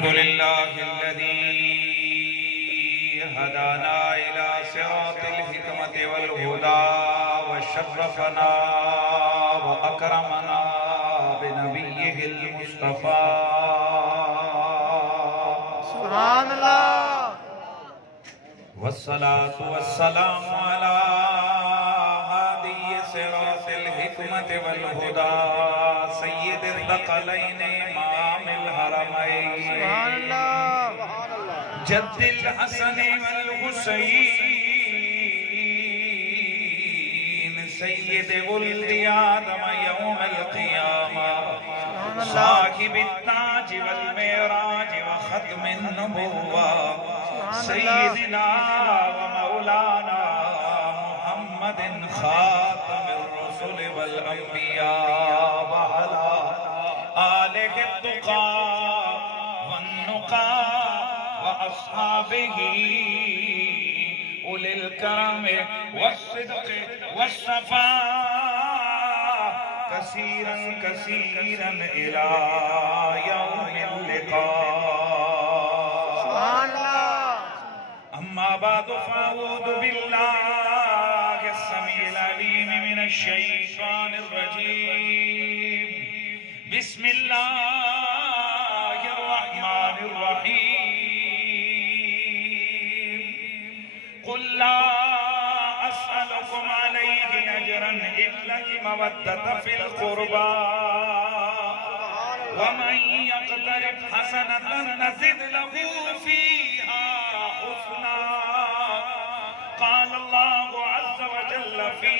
الحمد لله الذي هدانا إلى صراط الحكمة والهدى وشرفنا وأكرمنا بنبيه المصطفى سبحان اللہ والصلاة والسلام على هادي صراط الحكمة والهدى سيد الثقلين إمام الحرمين سبحان اللہ جد الحسن والحسين سيد ولد آدم يوم القيامة صاحب التاج والمعراج وختم النبوة سيدنا ومولانا محمد خاتم الرسل والأنبياء وعلى آله التقى والنقى وأصحابه أولي الكرم والصدق والصفاء كثيرا كثيرا إلى يوم اللقاء سبحان اللہ أما بعد فأعوذ بالله السميع العليم من الشيطان الرجيم بسم الله الرحمن الرحيم قل لا أسألكم عليه أجرا إلا المودة في القربى ومن يقترف حسنة نزد له فيها حسنا قال الله عز وجل في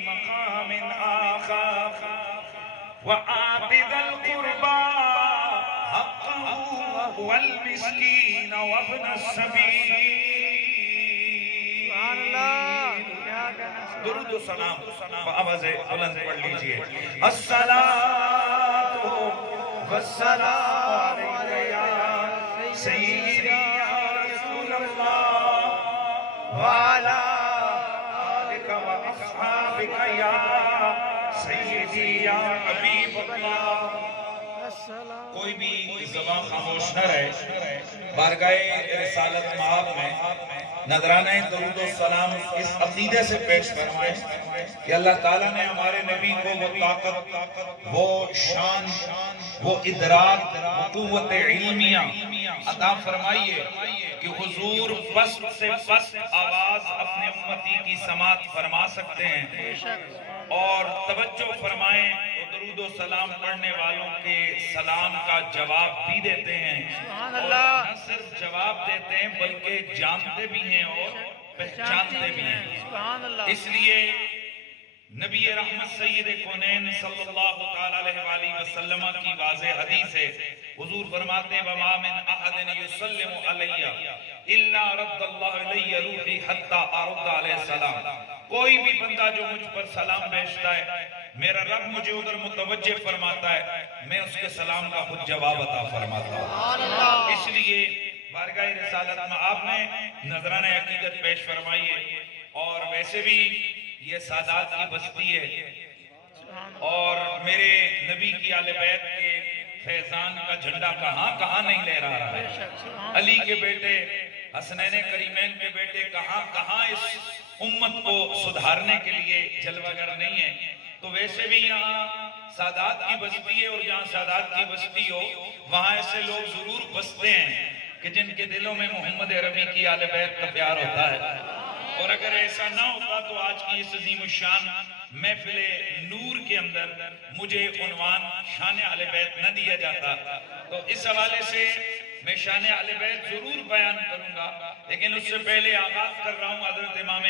مقام آخر وآت ذا القربى حقه والمسكين وابن سبحان اللہ السبيل درود و سلام بآواز بلند پڑھ لیجئے الصلاة والسلام علیہ سیدی یا رسول اللہ وعلا آلک و اصحابک یا سیدی یا حبیب اللہ کوئی بھی زبان خاموش نہ رہے بارگاہ رسالت مآب میں نذرانہ درود و سلام اس عقیدے سے پیش فرمائیں کہ اللہ تعالیٰ نے ہمارے نبی کو وہ طاقت وہ شان وہ ادراک وہ قوت علمیہ عطا فرمائیے کہ حضور پست سے پست آواز اپنے امتی کی سماعت فرما سکتے ہیں اور توجہ فرمائیں تو درود و سلام پڑھنے والوں کے سلام کا جواب بھی دیتے ہیں اور نہ صرف جواب دیتے ہیں بلکہ جانتے بھی ہیں اور پہچانتے بھی ہیں اس لیے نبی رحمت سید کونین صلی اللہ علیہ وآلہ وسلم کی واضح حدیث ہے حضور فرماتے ہیں وَمَا مِنْ أَحَدٍ يُسَلِّمُ عَلَيَّ إِلَّا رَدَّ اللَّهُ إِلَيَّ رُوحِي حَتَّى أَرُدَّ عَلَيْهِ السَّلَامِ کوئی بھی بندہ جو مجھ پر سلام بھیجتا ہے میرا رب مجھے ادھر متوجہ فرماتا ہے میں اس کے سلام کا خود جواب عطا فرماتا ہوں اس لیے بارگاہ رسالت میں آپ نے نذرانہ عقیدت پیش فرمائیے اور ویسے بھی یہ سادات کی بستی ہے اور میرے نبی کی آل بیت کے فیضان کا جھنڈا کہاں کہاں نہیں لے رہا ہے علی کے بیٹے حسنین کریمین کے بیٹے کہاں کہاں اس امت کو سدھارنے کے لیے جلوگر نہیں ہے تو ویسے بھی یہاں سادات کی بستی ہے اور جہاں سادات کی بستی ہو وہاں ایسے لوگ ضرور بستے ہیں کہ جن کے دلوں میں محمد عربی کی آل بیت کا پیار ہوتا ہے اور اگر ایسا نہ ہوتا تو آج کی اس عظیم الشان محفل نور کے اندر مجھے عنوان شان اہل بیت نہ دیا جاتا تو اس حوالے سے میں شان اہل بیت ضرور بیان کروں گا لیکن اس سے پہلے آغاز کر رہا ہوں حضرت امام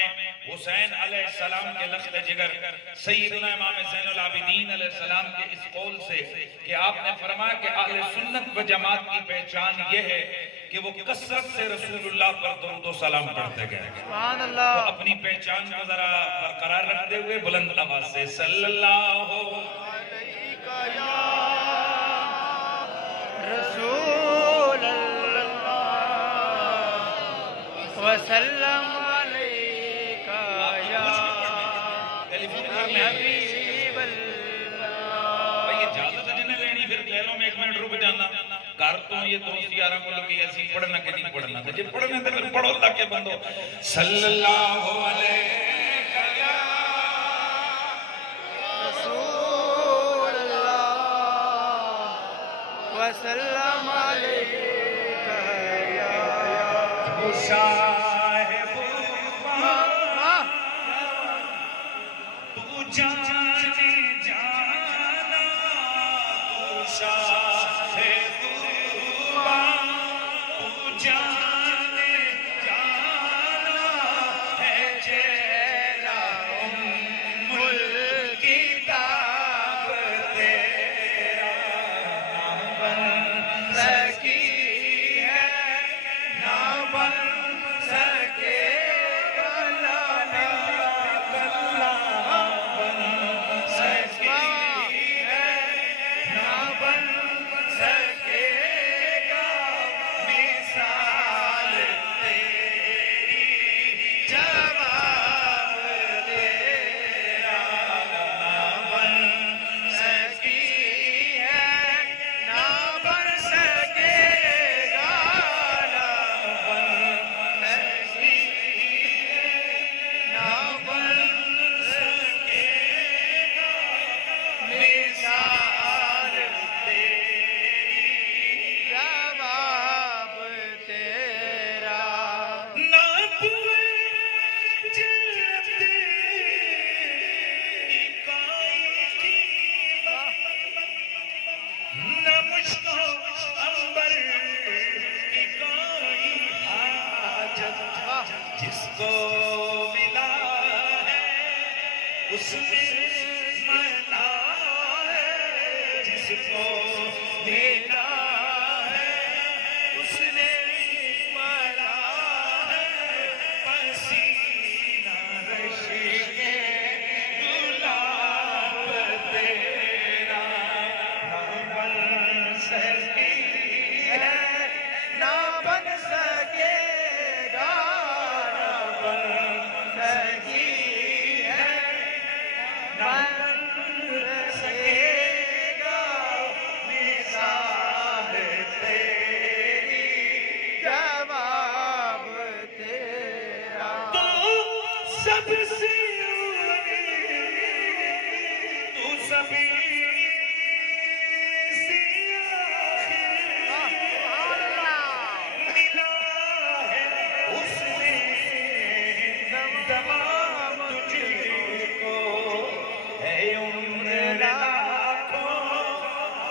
حسین علیہ السلام کے لخت جگر سیدنا امام زین العابدین علیہ السلام کے اس قول سے کہ آپ نے فرمایا کہ اہل سنت و جماعت کی پہچان یہ ہے کہ وہ کثرت سے رسول اللہ پر درود و سلام پڑھتے گئے سبحان اللہ تو اپنی پہچان کو ذرا برقرار رکھتے ہوئے بلند آواز سے صلی اللہ علیکہ یا رسول اللہ وسلم علیکہ یا حبیب اللہ بھئی اجازت ہے جنہیں لینی پھر لے لو میں ایک منٹ رک جانا کر تو یہ دوست یارہ کو لگی ایسی پڑھنا کہ نہیں پڑھنا تھا جب پڑھنے تھے پھر پڑھو اللہ کے بندو صلی اللہ علیہ رسول اللہ وسلم علیکہ یا صاحب تو جانے جانا تو صاحب تو جانے جانا ہے چہرہ ملک کتاب تیرا بن سکی ہے نہ بن سکے جس کو ملا ہے اس نے منا ہے جس کو ملا ہے اس نے منا ہے پسینہ رشک گلاب تیرا نہ بن سکی ہے نہ بن سکے سب سے تو سبھی سے ملا ہے اس نے تمام تجھ کو ہے عمر لاکھوں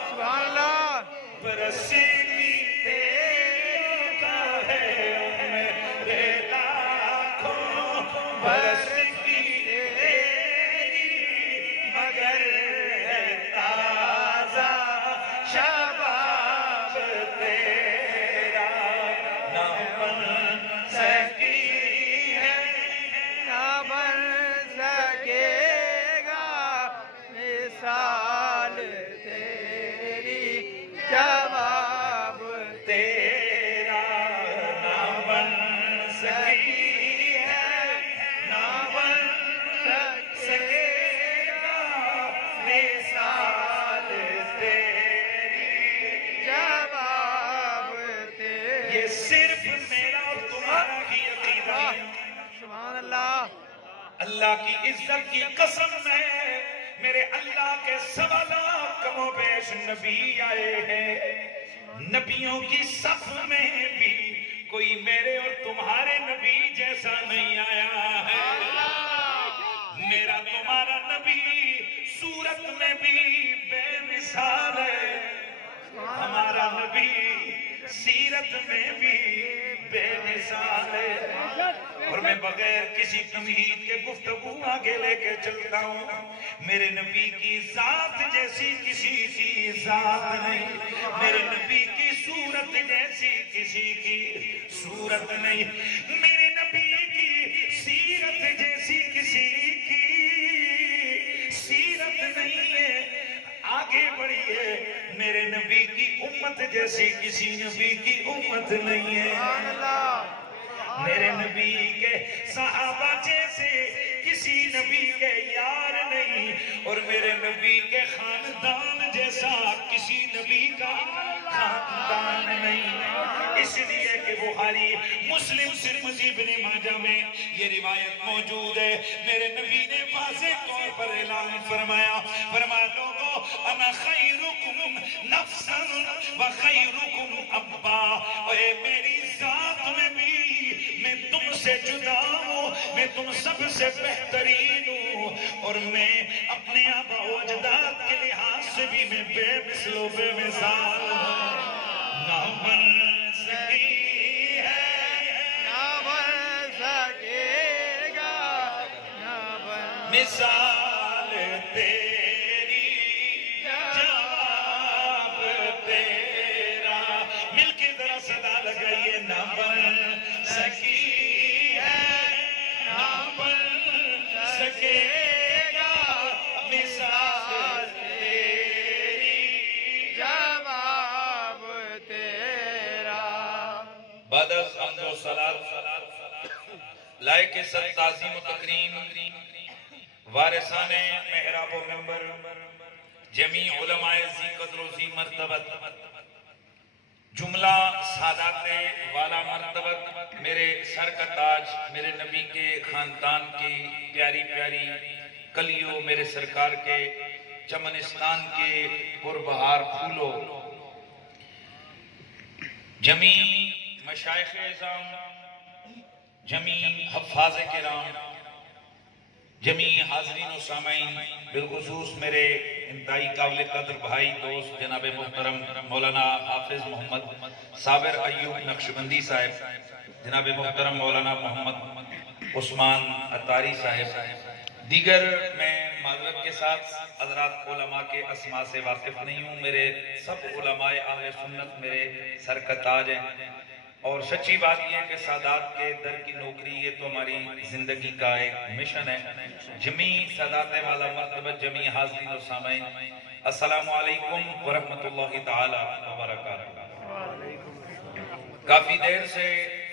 سبحان اللہ برس کی تیرا ہے عمر لاکھوں برس کی تیری مگر ہے تازہ شباب تیرا نہ بن سکی ہے نہ بن سکے گا مثال تیری جواب تیرا نہ بن سکی ہے نہ بن سکے گا مثال تیری جواب تیری یہ صرف میرا اور تمہارا ہی عقیدہ ہے سبحان اللہ اللہ کی عزت کی قسم میں میرے اللہ کے سوا لاکھ کم و بیش نبی آئے ہیں نبیوں کی صف میں بھی کوئی میرے اور تمہارے نبی جیسا نہیں آیا ہے میرا تمہارا نبی صورت میں بھی بے مثال ہے ہمارا نبی سیرت میں بھی بے مثال ہے اور میں بغیر کسی تمہید کے گفتگو آگے لے کے چلتا ہوں میرے نبی کی ذات جیسی کسی کی ذات نہیں میرے نبی کی صورت جیسی کسی کی صورت نہیں میرے نبی کی سیرت جیسی کسی کی سیرت نہیں ہے آگے بڑھیے میرے نبی کی امت جیسی کسی نبی کی امت نہیں ہے سبحان اللہ میرے نبی کے صحابہ جیسے کسی نبی کے یار نہیں اور میرے نبی کے خاندان جیسا کسی نبی کا خاندان نہیں، اس لیے کہ بخاری مسلم ترمذی ابن ماجہ میں یہ روایت موجود ہے، میرے نبی نے واضح طور پر اعلان فرمایا، فرمایا لوگو انا خیرکم نفسا و خیرکم ابا، اے میری ذات میں بھی میں تم سے جدا ہوں، میں تم سب سے بہترین ہوں، اور میں اپنے آبا و اجداد کے لحاظ سے بھی میں بے مثل و بے مثال ہوں، نہ بن سکی ہے نہ بن سکے گا، نہ بن مثال تیری، جواب تیرا، مل کے ذرا صدا لگائیے، نہ بن سکی ہے، نہ بن سکے گا مثال تیری، جواب تیرا۔ بعد از حمد و صلات لائق صد تعظیم و تکریم وارثان محراب و منبر جمیع علماء ذی قدر و ذی مرتبت جملہ سادات والا مرتبت میرے سر کا تاج میرے نبی کے خاندان کی پیاری پیاری کلیوں میرے سرکار کے چمنستان کے پربہار پھولوں جمیع مشائخ اعظام جمیع حفاظ کرام جمیع حاضرین و سامعین بالخصوص میرے انتہائی قابل قدر بھائی دوست جناب محترم مولانا حافظ محمد صابر ایوب نقشبندی صاحب، جناب محترم مولانا محمد عثمان عطاری صاحب، دیگر میں معذرت کے ساتھ حضرات علماء کے اسماء سے واقف نہیں ہوں، میرے سب علماء اہل سنت میرے سر کا تاج ہیں، اور سچی بات یہ ہے کہ سادات کے در کی نوکری یہ تو ہماری زندگی کا ایک مشن ہے۔ جمیع سادات والا مرتبہ جمیع حاضرین و سامعین السلام علیکم ورحمت اللہ تعالی وبرکاتہ۔ کافی دیر سے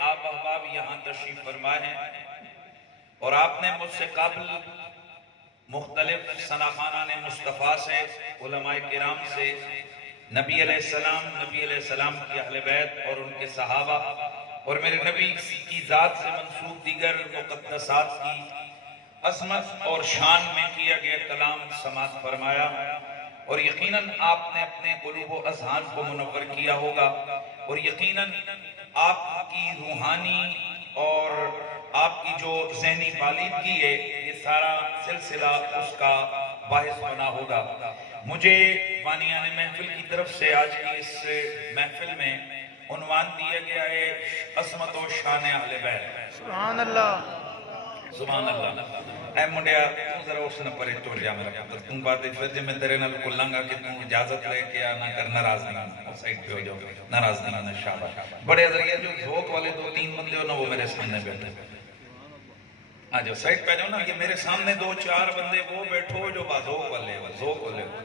آپ احباب یہاں تشریف فرما ہیں اور آپ نے مجھ سے قبل مختلف ثناخانان مصطفیٰ سے علماء کرام سے نبی علیہ السلام کی اہل بیت اور ان کے صحابہ اور میرے نبی کی ذات سے منسوب دیگر مقدسات کی عظمت اور شان میں کیا گیا کلام سماعت فرمایا، اور یقیناً آپ نے اپنے قلوب و اذہان کو منور کیا ہوگا، اور یقیناً آپ کی روحانی اور آپ کی جو ذہنی بالیدگی ہے یہ سارا سلسلہ اس کا باعث بنا ہوگا۔ مجھے بانیان محفل کی طرف سے آج کی اس محفل میں عنوان دیا گیا ہے عظمت و شان اہل بیت۔ سبحان اللہ، سبحان اللہ۔ اے منڈیا تم ذرا اس نے پرے توڑ جا میرا پتر، تم بات پھر جب میں تیرے نال کھلوں گا کہ تم اجازت لے کے آنا کر، ناراض نہیں، سائڈ پہ ہو جاؤ، ناراض نہیں، شاباش۔ بڑے ذریعے جو ذوق والے دو تین بندے ہو نا وہ میرے سامنے بیٹھے، آ جاؤ سائڈ پہ جاؤ نا، یہ میرے سامنے دو چار بندے وہ بیٹھو جو ذوق والے ہو، ذوق والے ہو،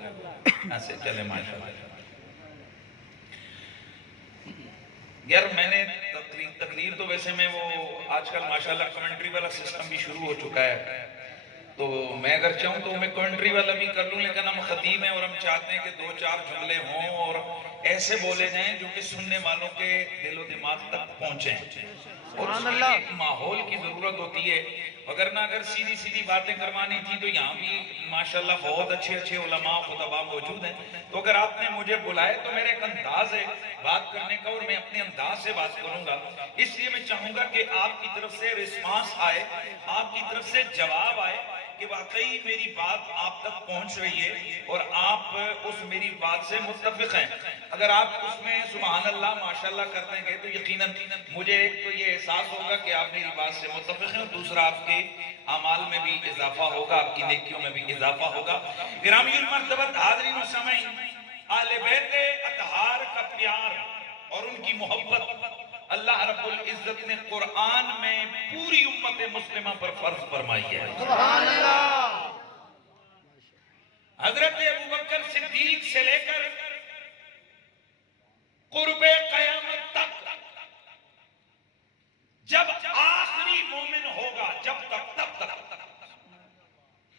ایسے چلے ماشاءاللہ۔ یار میں نے تقریر تو ویسے میں وہ آج کل ماشاءاللہ کمنٹری والا سسٹم بھی شروع ہو چکا ہے، تو میں اگر چاہوں تو میں کمنٹری والا بھی کر لوں، لیکن ہم خطیب ہیں اور ہم چاہتے ہیں کہ دو چار جملے ہوں اور ایسے بولے جائیں جو کہ سننے والوں کے دل و دماغ تک پہنچیں، اور اس کے لیے ایک ماحول کی ضرورت ہوتی ہے، وگرنہ اگر سیدھی سیدھی باتیں کروانی تھی تو یہاں بھی ماشاءاللہ بہت اچھے اچھے علماء خطباء موجود ہیں، تو اگر آپ نے مجھے بلائے تو میرا ایک انداز ہے بات کرنے کا اور میں اپنے انداز سے بات کروں گا، اس لیے میں چاہوں گا کہ آپ کی طرف سے رسپانس آئے، آپ کی طرف سے جواب آئے کہ واقعی میری بات آپ تک پہنچ رہی ہے اور آپ اس میری بات سے متفق ہیں۔ اگر آپ اس میں سبحان اللہ ماشاءاللہ کر دیں گے تو یقیناً مجھے ایک تو یہ احساس ہوگا کہ آپ میری بات سے متفق ہیں، اور دوسرا آپ کے اعمال میں بھی اضافہ ہوگا، آپ کی نیکیوں میں بھی اضافہ ہوگا۔ گرامی المرتبت حاضرین و سامعین، اہل بیت اطہار کا پیار اور ان کی محبت اللہ رب العزت نے قرآن میں پوری امت مسلمہ پر فرض فرمائی ہے۔ سبحان اللہ۔ حضرت ابوبکر صدیق سے لے کر قرب قیامت تک جب آخری مومن ہوگا، جب تک تب تک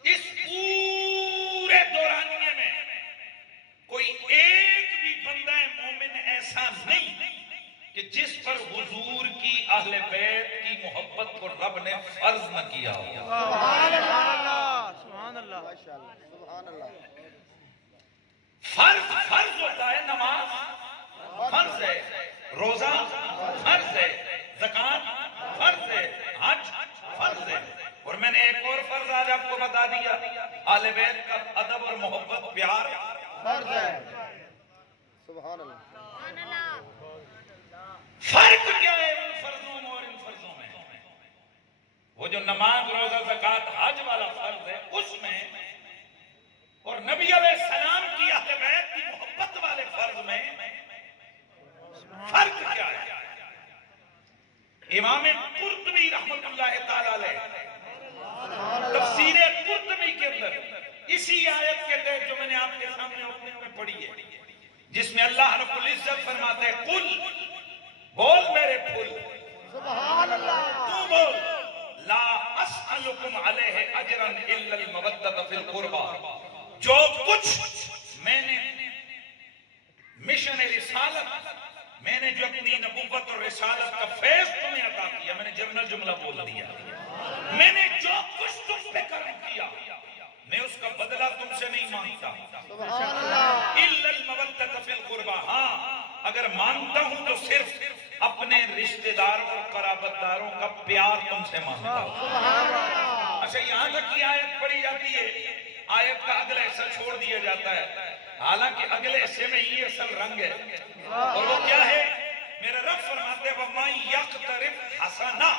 اس پورے دورانیے میں کوئی ایک بھی بندہ مومن جس پر حضور کی اہل بیت کی محبت کو رب نے فرض نہ کیا ہو. سبحان اللہ سبحان اللہ سبحان اللہ. فرض ہوتا ہے نماز، فرض ہے روزہ، فرض ہے زکات، فرض ہے حج، فرض ہے. اور میں نے ایک اور فرض آج آپ کو بتا دیا، اہل بیت کا ادب اور محبت پیار فرض ہے. سبحان اللہ. فرق کیا ہے ان فرضوں میں اور ان فرضوں میں؟ وہ جو نماز روزہ زکات حج والا فرض ہے اس میں، اور نبی علیہ السلام کی اہل بیت کی محبت والے فرض میں فرق کیا ہے؟ امام قرطبی رحمت اللہ تعالی علیہ تفسیر قرطبی کے اندر اسی آیت کے تحت جو میں نے آپ کے سامنے اوپننگ میں پڑھی ہے، جس میں اللہ رب العزت فرماتے ہیں قل، بول میرے پھول، سبحان اللہ. تو بول، لا اسألکم علیہ اجرا الا المودۃ فی القربى، جو کچھ میں نے مشن رسالت، میں نے جو اپنی نبوت اور رسالت کا فیض تمہیں عطا کیا، میں نے جنرل جملہ بول دیا، میں نے جو کچھ تم پہ کرم کیا میں اس کا بدلہ تم سے نہیں مانگتا. سبحان اللہ. الا المودۃ فی القربى، ہاں اگر مانگتا ہوں تو صرف اپنے رشتہ داروں اور قرابت داروں کا پیار تم سے مانگتا ہوں. سبحان اللہ. اچھا یہاں تک یہ آیت پڑھی جاتی ہے، آیت کا اگلا حصہ چھوڑ دیا جاتا ہے، حالانکہ اگلے حصے میں یہ اصل رنگ ہے، اور وہ کیا ہے؟ میرا رب فرماتے ہیں وَمَن يَقْتَرِفْ حَسَنًا،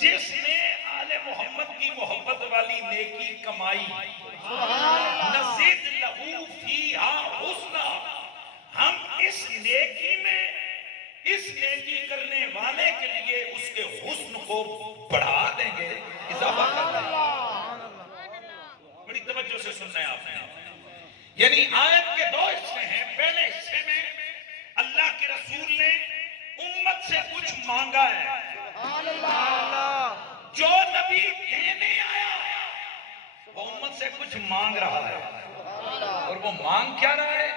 جس نے آل محمد کی محبت والی نیکی کمائی، نزید لہو فیہا حسنا، ہم اس نیکی میں اس نیکی کرنے والے کے لیے اس کے حسن کو بڑھا دیں گے، اضافہ کر دیں گے. بڑی توجہ سے سننا ہے آپ نے. یعنی آیت کے دو حصے ہیں. پہلے حصے میں اللہ کے رسول نے امت سے کچھ مانگا ہے، جو نبی دینے آیا وہ امت سے کچھ مانگ رہا ہے، اور وہ مانگ کیا رہا ہے؟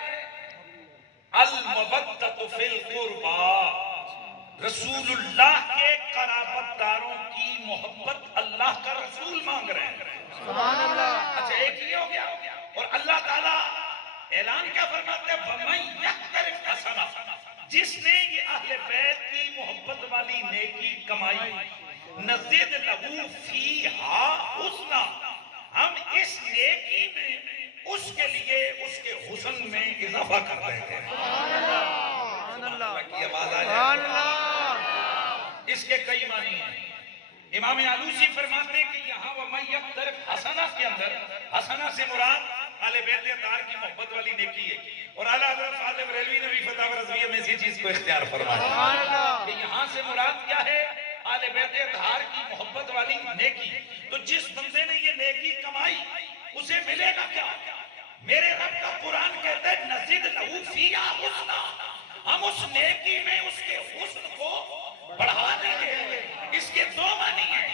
المودۃ فی القربى، رسول اللہ کے قرابت داروں کی محبت اللہ کا رسول مانگ رہے ہیں. اچھا ایک یہ ہو گیا. اور اللہ تعالیٰ اعلان کیا فرماتے ہیں؟ وَمَن يَقْتَرِفْ حَسَنًا، جس نے یہ اہل بیت کی محبت والی نیکی کمائی، نزید لہو فیہا حسنا، ہم اس نیکی میں اس کے لیے اس کے حسن میں اضافہ کر رہے ہیں. اللہ کی آواز آ جائے. اس کے کئی معنی ہیں. امام آلوسی فرماتے ہیں کہ یہاں وَمَن يَقْتَرِفْ حَسَنًا کے اندر حسنہ سے مراد اہل بیت اطہار کی محبت والی نیکی ہے، اور اعلیٰ حضرت فاضل بریلوی نے بھی فتاوی رضویہ میں اسی چیز کو اختیار فرمایا کہ یہاں سے مراد کیا ہے؟ اہل بیت اطہار کی محبت والی نیکی. تو جس بندے نے یہ نیکی کمائی اسے ملے گا کیا؟ میرے رب کا قرآن کہتا ہے نزید لہو فیہا حسنا، ہم اس نیکی میں اس کے حسن کو بڑھا دیں گے. اس کے دو معنی ہیں،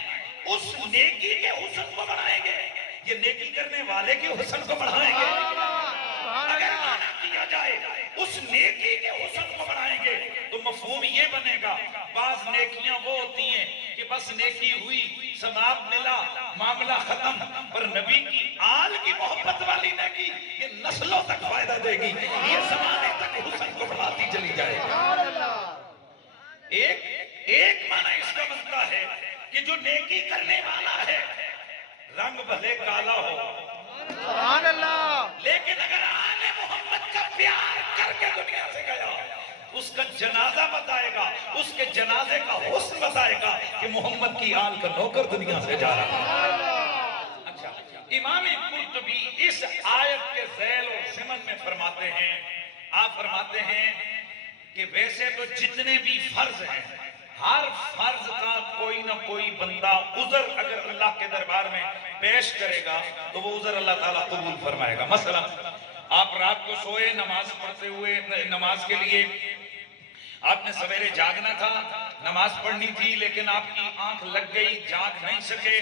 اس نیکی کے حسن کو بڑھائیں گے، یہ نیکی کرنے والے کے حسن کو بڑھائیں گے. اگر معنی کیا جائے اس نیکی کے حسن کو بڑھائیں گے تو مفہوم یہ بنے گا بعض نیکیاں وہ ہوتی ہیں کہ بس نیکی ہوئی، ثواب ملا، معاملہ ختم، پر نبی کی آل کی محبت والی نیکی یہ نسلوں تک فائدہ دے گی، یہ زمانے تک حسن کو بڑھاتی چلی جائے گی. ایک معنی اس کا بنتا ہے کہ جو نیکی کرنے والا ہے رنگ بھلے کالا ہو، لیکن اگر آل محمد کا پیار کر کے دنیا سے گیا اس کا جنازہ بتائے گا، اس کے جنازے کا حسن بتائے گا کہ محمد کی آل کا نوکر دنیا سے جا رہا ہے. اچھا امام قرطبی اس آیت کے ذیل اور ضمن میں فرماتے ہیں، آپ فرماتے ہیں کہ ویسے تو جتنے بھی فرض ہیں ہر فرض کا کوئی نہ کوئی بندہ عذر اگر اللہ کے دربار میں پیش کرے گا تو وہ عذر اللہ تعالیٰ قبول فرمائے گا. مثلا آپ رات کو سوئے نماز پڑھتے ہوئے، نماز کے لیے آپ نے سویرے جاگنا تھا، نماز پڑھنی تھی لیکن آپ کی آنکھ لگ گئی، جاگ نہیں سکے،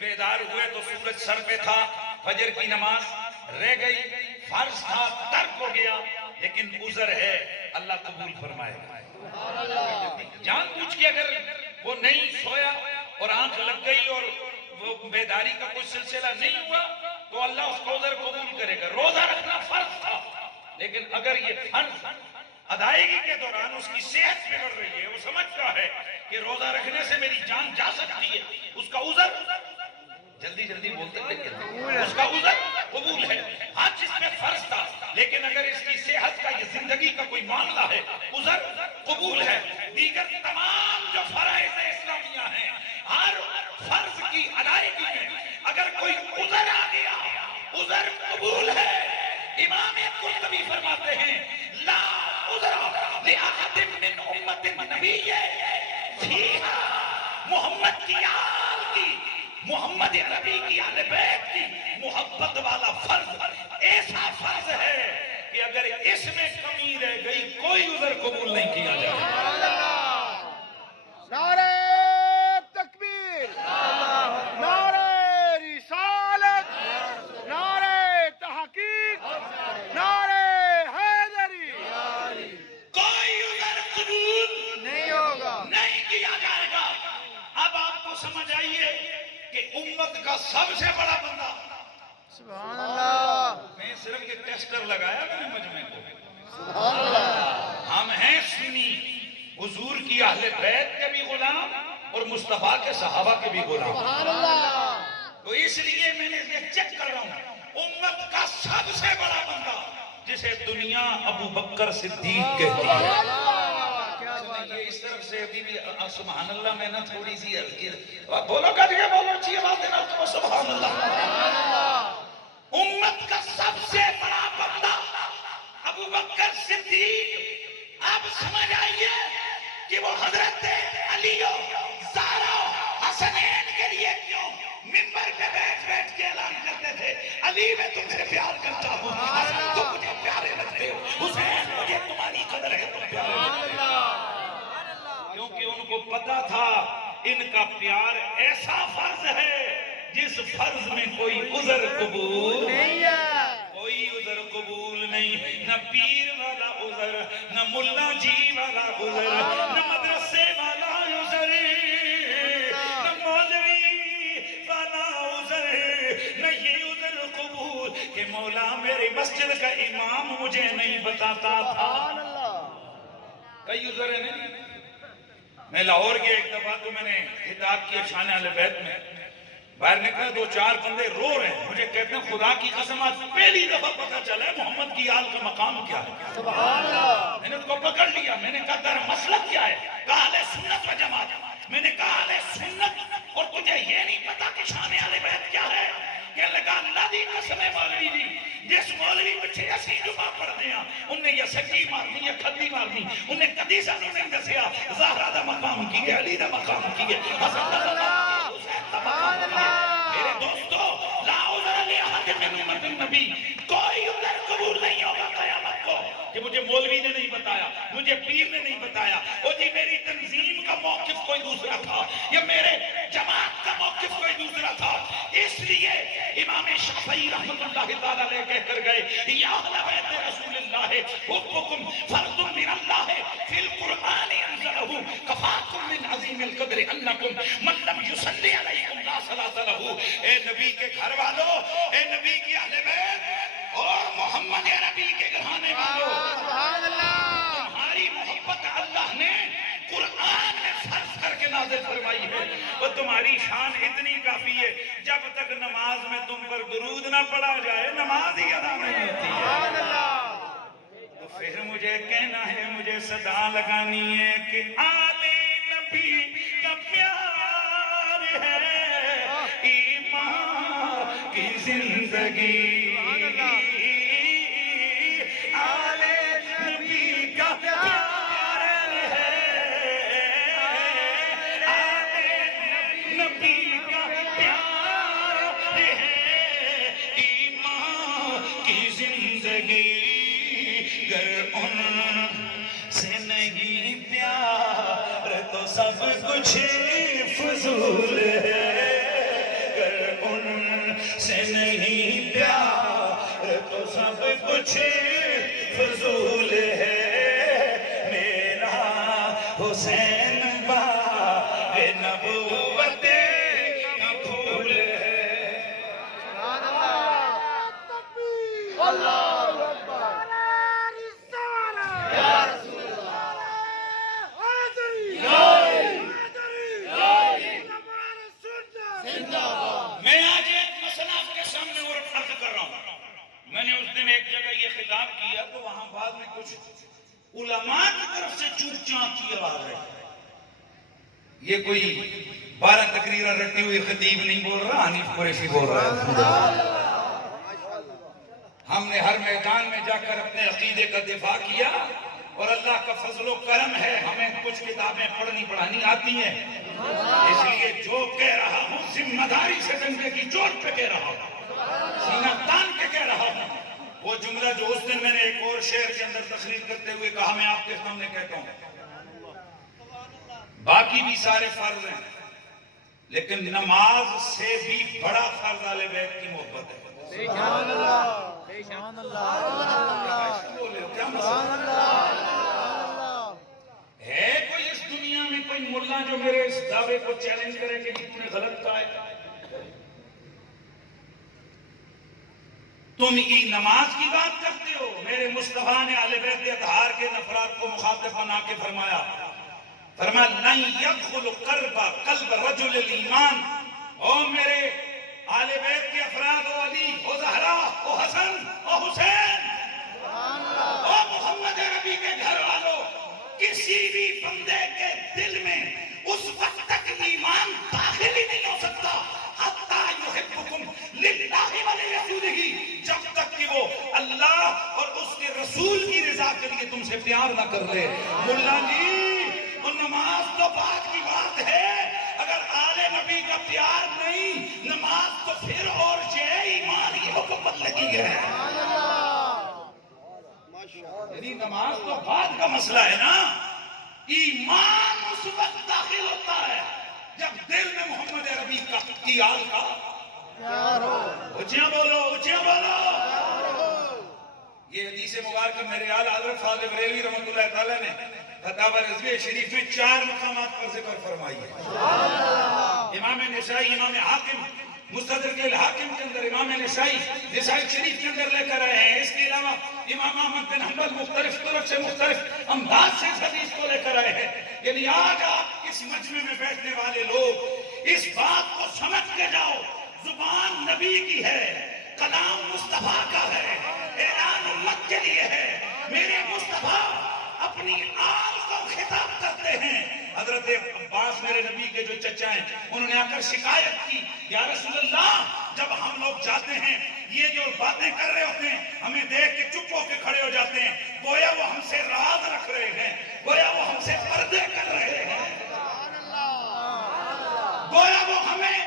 بیدار ہوئے تو سورج سر پہ تھا، فجر کی نماز رہ گئی، فرض تھا ترک ہو گیا، لیکن عذر ہے، اللہ قبول فرمائے گا. جان بوجھ کے اگر وہ نہیں سویا اور آنکھ لگ گئی اور وہ بیداری کا کوئی سلسلہ نہیں ہوا تو اللہ اس کو عذر قبول کرے گا. روزہ رکھنا فرض تھا لیکن اگر یہ فرض ادائیگی کے دوران اس کی صحت بگڑ رہی ہے, وہ سمجھتا ہے کہ روزہ رکھنے سے میری جان جا سکتی ہے, اس کا عذر جلدی جلدی بولتے لیکن اس کا عذر قبول ہے. حج اس میں فرض تھا لیکن اگر اس کی صحت کا, یہ زندگی کا کوئی معاملہ ہے, عذر قبول ہے. دیگر تمام جو فرائض اسلامیہ ہیں, ہر فرض کی ادائیگی میں اگر کوئی عذر آ گیا, عذر قبول ہے. امام قرطبی فرماتے ہیں لا عذر لأحد من امت النبی فیہا, محمد کی آل کی, محمد عربی کی اہل بیت کی محبت والا فرض ایسا فرض ہے کہ اگر اس میں کمی رہ گئی کوئی عذر قبول نہیں کیا جائے. نعرہ تکبیر, نعرہ رسالت, نعرہ تحقیق, نعرہ حیدری. کوئی عذر قبول نہیں ہوگا. نہیں کیا جائے گا. اب آپ کو سمجھ آئیے کہ امت کا سب سے بڑا بندہ, سبحان اللہ. میں صرف یہ ٹیسٹر لگایا میں نے مجمع کو, سبحان اللہ. ہم ہیں سنی, حضور کی اہل بیت کے بھی غلام اور مصطفیٰ کے صحابہ کے بھی غلام. سبحان اللہ. تو اس لیے میں نے یہ چیک کر رہا ہوں, امت کا سب سے بڑا بندہ جسے دنیا ابو بکر صدیق کہتی ہے. یہ اس طرف سے ابھی بھی سبحان اللہ میں نے تھوڑی سی بولو کر کے بولو, اچھی بات ہے نا تو سبحان اللہ. امت کا سب سے بڑا بندہ ابو بکر صدیق. اب سمجھ آئیے کہ وہ حضرت علی زہرا حسنین کے لیے کیوں منبر پہ بیٹھ بیٹھ کے اعلان کرتے تھے علی میں تم سے پیار کرتا ہوں, حسن تم مجھے پیارے لگتے ہو, حسین مجھے تمہاری قدر ہے, تم پیارے لگتے ہو. کیونکہ ان کو پتا تھا ان کا پیار ایسا فرض ہے جس فرض میں کوئی عذر قبول نہیں ہے. کوئی عذر قبول نہیں, نہ پیر والا عذر, نہ ملا جی والا عذر, نہ مدرسے والا عذر, نہ مولوی والا عذر, نہ یہ عذر قبول کہ مولا میری مسجد کا امام مجھے نہیں بتاتا تھا. کئی عذر ہیں نہیں. میں لاہور گیا ایک دفعہ تو میں نے خطاب کیا شان اہل بیت میں, باہر نکلا 2-4 بندے رو رہے ہیں, مجھے کہتے ہیں خدا کی قسم آج پہلی دفعہ پتہ چلا ہے محمد کی آل کا مقام کیا ہے. سبحان اللہ. میں نے اس کو پکڑ لیا, میں نے کہا در مسلک کیا ہے, کہا اہل سنت و جماعت. میں نے کہا اہل سنت اور تجھے یہ نہیں پتا کہ شان اہل بیت کیا ہے. کہ لگا اللہ دی قسم ہے مولوی جی, جس مولوی پچھے اسی جمعہ پڑھ دیا انہیں یہ سچی مارنی یا کھدی مارنی, انہیں کدی سانو نہیں دسیا زہرا دا مقام کی ہے, علی دا مقام کی ہے, حسن دا مقام کی ہے, سبحان اللہ. میرے دوستو لا عذر لأحد من امت النبی, کوئی عذر قبول نہیں ہوگا قیامت کو کہ مجھے مولوی نے نہیں بتایا, مجھے پیر نے نہیں بتایا, او جی میری تنظیم کا موقف کوئی دوسرا تھا یا میرے جماعت کا موقف کوئی دوسرا تھا. اس لیے امام شافعی رحمت اللہ تعالیٰ لے کہہ کر گئے یا اہل بیت رسول اللہ حبکم فرض من اللہ فی القرآن انزلہ کفاکم من عظیم القدر انکم من لم یصلی علیکم لا صلاۃ لہ. اے نبی کے گھر والوں, اے نبی کی اہل بیت اور محمد عربی کے گھرانے والوں, سبحان اللہ. تمہاری محبت اللہ نے قرآن میں فرض کر کے نازل فرمائی ہے, اور تمہاری شان اتنی کافی ہے جب تک نماز میں تم پر درود نہ پڑھا جائے نماز ہی ادا نہیں ہوتی ہے. تو پھر مجھے کہنا ہے, مجھے صدا لگانی ہے کہ آل نبی کا پیار ہے ایمان کی زندگی. آل نبی کا پیار ہے, آل نبی کا پیار ہے ایمان کی زندگی. گر ان سے نہیں پیار تو سب کچھ فضول ہے, گر ان سے نہیں پیار تو سب کچھ فضول ہے. میرا حسین باغ نبوت کا پھول ہے. سبحان اللہ. اللہ اکبر. یا رسول اللہ. زندہ باد. میں آج ایک مسئلہ آپ کے سامنے اور عرض کر رہا ہوں. میں نے اس دن ایک جگہ یہ خطاب کیا تو وہاں بعد میں کچھ علماء کی طرف سے چوک چانک کی آواز ہے. یہ کوئی 12 تقریریں رٹی ہوئی خطیب نہیں بول رہا، حنیف قریشی بول رہا ہے. ہم نے ہر میدان میں جا کر اپنے عقیدے کا دفاع کیا اور اللہ کا فضل و کرم ہے ہمیں کچھ کتابیں پڑھنی پڑھانی آتی ہیں. اس لیے جو کہہ رہا ہوں ذمہ داری سے ڈنڈے کی چوٹ پہ کہہ رہا ہوں، سینہ تان کے کہہ رہا ہوں. وہ جملہ جو اس دن میں نے ایک اور شعر کے اندر تقریر کرتے ہوئے کہا میں آپ کے سامنے کہتا ہوں. باقی بھی سارے فرض ہیں لیکن نماز سے بھی بڑا فرض اہل بیت کی محبت ہے. سبحان اللہ. سبحان اللہ. کیا مسئلہ ہے؟ کوئی اس دنیا میں کوئی ملا جو میرے اس دعوے کو چیلنج کرے کہ تم نے غلط کہا ہے؟ تم ای نماز کی بات کرتے ہو. میرے مصطفیٰ نے اہل بیت اطہار کے نفرات کو مخاطب بنا کے فرمایا لن يدخل قلب رجل الایمان. او میرے اہل بیت کے افراد، او علی، او زہرا، او حسن، او حسین، او محمد عربی کے گھر والوں، کسی بھی بندے کے دل میں اس وقت تک ایمان داخل ہی نہیں ہو سکتا حتی یحبکم للہ ولرسولہ، جب تک کہ وہ اللہ اور اس کے رسول کی رضا کے لیے تم سے پیار نہ کر لے. مولا جی وہ نماز تو بعد کی بات ہے، اگر آل نبی کا پیار نہیں نماز تو پھر اور ہے، ایمان ہی مکمل لگی ہے. یعنی نماز تو بعد کا مسئلہ ہے نا. ایمان اس وقت داخل ہوتا ہے جب دل میں محمد عربی کی آل کا اچھیاں بولو، اچھیاں بولو. یہ حدیث مبارکہ میرے آل حضرت فاضل بریلوی رحمۃ اللہ تعالیٰ نے فتاوی رضویہ شریف میں 4 مقامات پر ذکر فرمائی ہے. امام نسائی، امام حاکم مستدرک الحاکم کے اندر، امام نسائی شریف کے اندر لے کر آئے ہیں. اس کے علاوہ امام احمد بن حنبل مختلف طرف سے مختلف انداز سے اس حدیث کو لے کر آئے ہیں. یعنی آج آپ اس مجمع میں بیٹھنے والے لوگ اس بات کو سمجھ کے جاؤ، زبان نبی کی ہے، کلام مصطفیٰ کا ہے، اعلان امت کے لیے ہے. میرے مصطفیٰ اپنی آل کو خطاب کرتے ہیں. حضرت عباس میرے نبی کے جو چچا ہیں انہوں نے آ کر شکایت کی، یا رسول اللہ جب ہم لوگ جاتے ہیں یہ جو باتیں کر رہے ہوتے ہیں ہمیں دیکھ کے چپ ہو کے کھڑے ہو جاتے ہیں، گویا وہ ہم سے راز رکھ رہے ہیں، گویا وہ ہم سے پردے کر رہے ہیں، گویا وہ ہمیں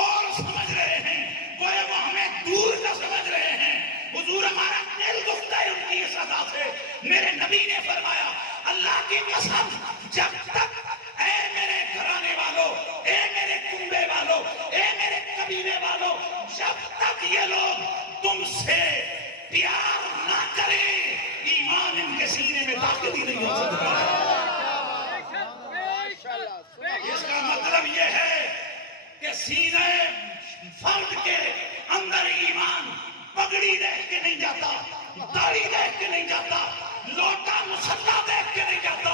اور سمجھ رہے ہیں، گویا وہ ہمیں دور کا سمجھ رہے ہیں. حضور ہمارا دل دکھتا ہے ان کی اس ادا سے. میرے نبی نے فرمایا اللہ کی قسم جب تک اے میرے گھرانے والوں، اے میرے کنبے والوں، اے میرے قبیلے والوں، جب تک یہ لوگ تم سے پیار نہ کریں ایمان ان کے سینے میں داخل ہی نہیں ہو سکتا. اس کا مطلب یہ ہے کہ سینے فرد کے اندر ایمان پگڑی دیکھ کے نہیں جاتا، داڑھی دیکھ کے نہیں جاتا، لوٹا مسلح دیکھ کے نہیں جاتا،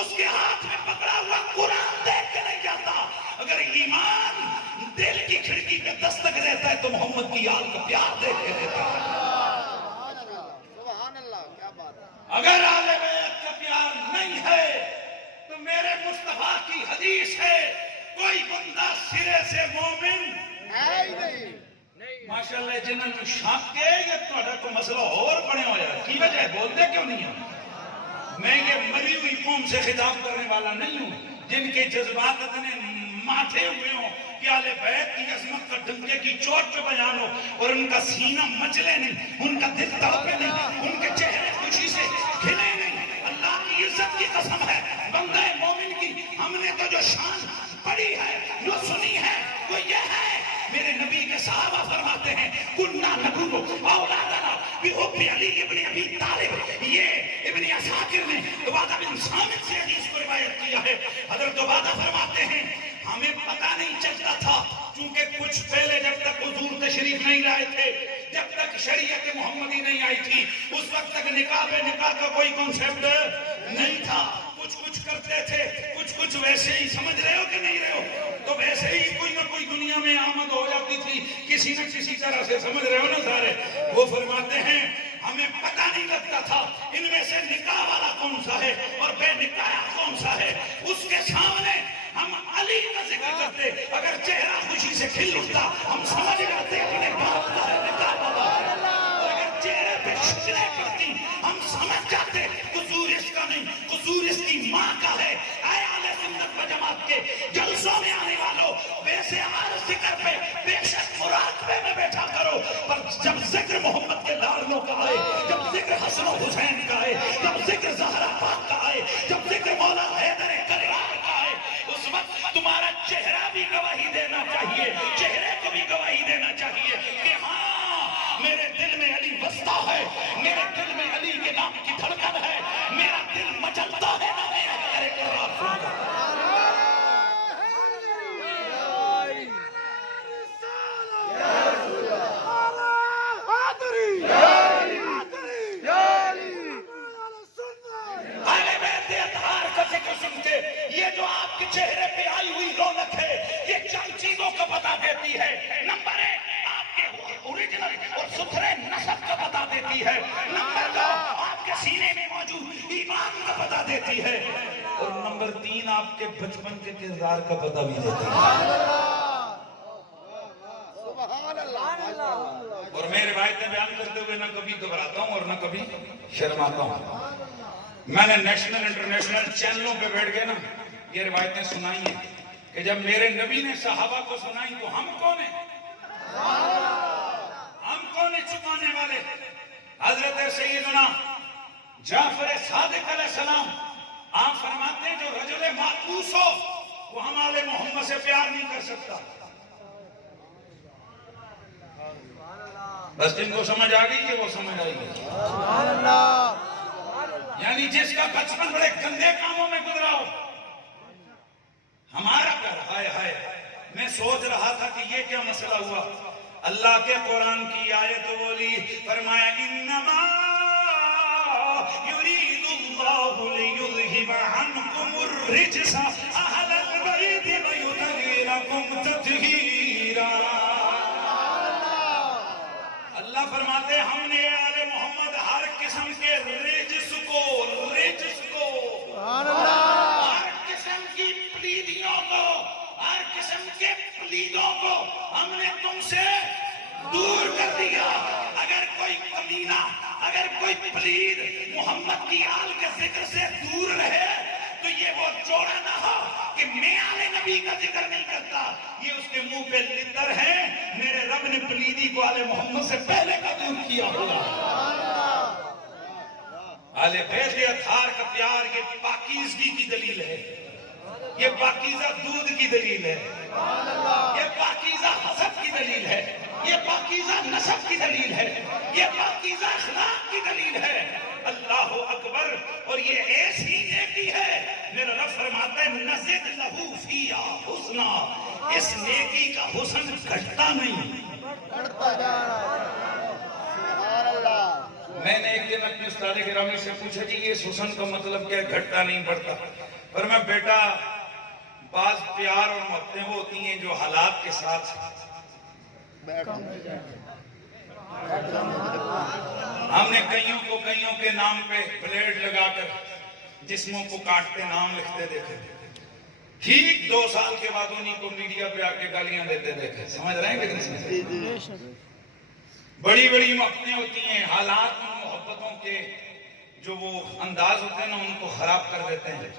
اس کے ہاتھ میں پکڑا ہوا قرآن دیکھ کے نہیں جاتا. اگر ایمان دل کی کھڑکی پہ دستک دیتا ہے تو محمد کی آل کا پیار دیکھ کے دیتا ہے. سبحان اللہ. کیا بات ہے. اگر آل بیت کا پیار نہیں ہے تو میرے مصطفیٰ کی حدیث ہے کوئی بندہ سرے سے مومن ہے ہی نہیں. ماشاءاللہ جنہوں نے شک کے یا تہاڈا کوئی مسئلہ اور بنے ہو جائے کی وجہ ہے بولتے کیوں نہیں ہو؟ میں یہ مری ہوئی قوم سے خطاب کرنے والا نہیں ہوں جن کے جذبات اتنے ماتھے ہوئے ہوں کہ اہل بیت کی عظمت کا ڈنکے کی چوٹ پہ بیان ہو اور ان کا سینہ مچلے نہیں، ان کا دل تڑپے نہیں، ان کے چہرے خوشی سے کھلے نہیں. اللہ کی عزت کی قسم ہے بندہ مومن کی ہم نے تو جو شان پڑھی ہے جو سنی ہے وہ یہ ہے. میرے نبی کے صحابہ فرماتے ہیں کننا نبو اولادنا بحب علی ابن ابی طالب. یہ ابن عساکر نے عبادہ بن صامت سے حدیث کو روایت کیا ہے. حضرت عبادہ فرماتے ہیں ہمیں پتہ نہیں چلتا تھا، چونکہ کچھ پہلے جب تک حضور تشریف نہیں لائے تھے، جب تک شریعت محمدی نہیں آئی تھی، اس وقت تک نکاح کا کوئی کنسیپٹ نہیں تھا. کچھ کرتے تھے، کچھ ویسے ہی. سمجھ رہے ہو کہ نہیں رہے ہو؟ تو ویسے ہی کوئی نہ کوئی دنیا میں آمد ہو جاتی تھی کسی نہ کسی طرح سے. سمجھ رہے ہو نا سارے؟ وہ فرماتے ہیں ہمیں پتہ نہیں لگتا تھا ان میں سے نکاح والا کون سا ہے اور بے نکاح کون سا ہے. اس کے سامنے ہم علی کا ذکر کرتے، اگر چہرہ خوشی سے کھل اٹھتا ہم سمجھ جاتے کہ نکاح ہوتا ہے، نکاح ہوتا ہے. اور اگر چہرے پہ شکلیں پڑتی ہم سمجھ جاتے قصور اس کا نہیں، قصور اس کی ماں کا ہے. اے اہل سنت و جماعت کے جلسوں میں آنے والوں، ویسے ہمارے ذکر پہ بے شک مراقبے میں بیٹھا کرو، پر جب ذکر محمد کے لاڈلوں کا آئے، جب ذکر حسن و حسین کا آئے، جب ذکر زہرا پاک کا آئے، جب ذکر مولا حیدر کرار کا آئے، اس وقت تمہارا چہرہ بھی گواہی دینا چاہیے، چہرے کو بھی گواہی دینا چاہیے کہ ہاں میرے دل میں علی بستا ہے، میرے دل میں علی کے نام کی دھڑکن ہے، میرا دل مچلتا ہے نا میرا حیدر کرار سن کر. یہ جو آپ کے چہرے پہ آئی ہوئی رونق ہے یہ چند چیزوں کا پتہ دیتی ہے. نمبر 1 آپ کے اوریجنل اور ستھرے نسب کا پتہ دیتی ہے. نمبر 2 آپ کے سینے میں موجود ایمان کا پتہ دیتی ہے. اور نمبر 3 آپ کے بچپن کے کردار کا پتہ بھی دیتی ہے. اور میں روایتیں بیان کرتے ہوئے نہ کبھی گھبراتا ہوں اور نہ کبھی شرماتا ہوں. میں نے نیشنل انٹرنیشنل چینلوں پہ بیٹھ گئے نا یہ روایتیں سنائی ہیں کہ جب میرے نبی نے صحابہ کو سنائی تو ہم کون ہیں؟ ہم کون ہیں چھپانے والے؟ حضرت سیدنا جعفر صادق علیہ السلام آپ فرماتے ہیں جو رجل معکوس ہو وہ ہمارے محمد سے پیار نہیں کر سکتا. بس جن کو سمجھ آ گئی کہ وہ سمجھ آئی گئی. سبحان اللہ. یعنی جس کا بچپن بڑے گندے کاموں میں گزرا ہو. ہمارا گھر ہائے ہائے میں سوچ رہا تھا کہ یہ کیا مسئلہ ہوا. اللہ کے قرآن کی آیت بولی فرمایا انما یرید اللہ لیذہب عنکم الرجس اہل البیت ویطہرکم تطہیرا. اللہ فرماتے ہم نے آل محمد ہر قسم کے رجس کو ہر قسم کی پلیدیوں کو ہر قسم کے پلیدوں کو ہم نے تم سے دور کر دیا. اگر کوئی کمینہ اگر کوئی پلید محمد کی آل کے ذکر سے دور رہے تو یہ وہ جوڑا نہ ہو کہ میں آل نبی کا ذکر نہیں کرتا، یہ اس کے منہ پہ لدر ہے. میرے رب نے پلیدی کو آل محمد سے پہلے کا دور کیا ہوگا. آل بیت اطہار کا پیار یہ پاکیزگی کی دلیل ہے، یہ پاکیزہ دودھ کی دلیل ہے، یہ پاکیزہ حسب کی دلیل ہے، یہ پاکیزہ نسب کی دلیل ہے، یہ پاکیزہ اخلاق کی دلیل ہے. اللہ اکبر. اور یہ ایسی نیکی ہے میرا رب فرماتا ہے نزد لہو فیہا حسنا. اس نیکی کا حسن گھٹتا نہیں، بڑھتا جا رہا ہے. سبحان اللہ. میں نے ایک دن اپنے استاد گرامی سے پوچھا جی یہ حسن کا مطلب کیا گھٹتا نہیں بڑھتا؟ پر میں بیٹا بعض پیار اور محبتیں وہ ہوتی ہیں جو حالات کے ساتھ ہم نے کئیوں کے نام پہ بلیڈ لگا کر جسموں کو کاٹتے نام لکھتے دیکھے. ٹھیک 2 سال کے بعد انہیں کو میڈیا پہ آ کے گالیاں دیتے دیکھے. سمجھ رہے ہیں کہ نہیں؟ بڑی بڑی محبتیں ہوتی ہیں، حالات ان محبتوں کے جو وہ انداز ہوتے ہیں نا ان کو خراب کر دیتے ہیں.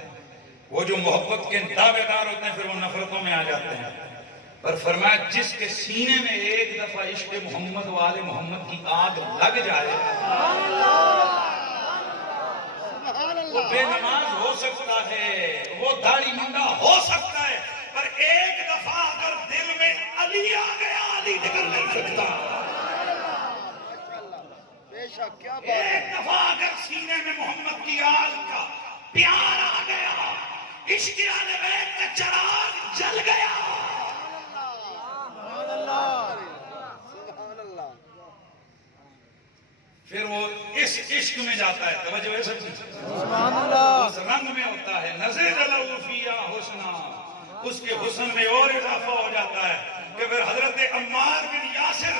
وہ جو محبت کے دعوے دار ہوتے ہیں پھر وہ نفرتوں میں آ جاتے ہیں. پر فرمایا جس کے سینے میں ایک دفعہ عشق محمد و آل محمد کی آگ لگ جائے وہ بے نماز ہو سکتا ہے، وہ داڑھی منڈا ہو سکتا ہے، پر ایک دفعہ اگر دل میں علی آ گیا علی نکل نہیں سکتا. ایک دفعہ اگر سینے میں محمد کی آل کا پیار آ گیا عشق اہل بیت کا چراغ جل گیا. پھر وہ اس عشق میں جاتا ہے. توجہ ہے سب چیز اس رنگ میں ہوتا ہے. نظر لہو فیہا حسنا, اس کے حسن میں اور اضافہ ہو جاتا ہے کہ پھر حضرت عمار بن یاسر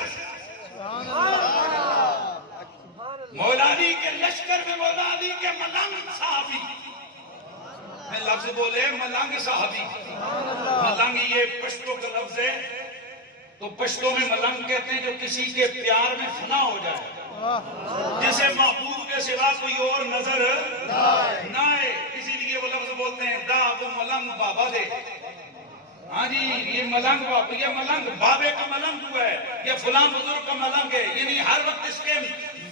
مولا علی کے لشکر میں مولا علی کے ملنگ صحابی, میں لفظ بولے ملنگ صحابی. ملنگ یہ پشتو کا لفظ ہے, تو پشتو میں ملنگ کہتے ہیں جو کسی کے پیار میں فنا ہو جائے, جسے محبوب کے سوا کوئی اور نظر نہ آئے, اسی لیے وہ لفظ بولتے ہیں دا وہ ملنگ بابا دے. ہاں جی, یہ ملنگ بابا, یہ ملنگ بابے کا ملنگ ہوا ہے, یہ فلاں بزرگ کا ملنگ ہے. یعنی ہر وقت اس کے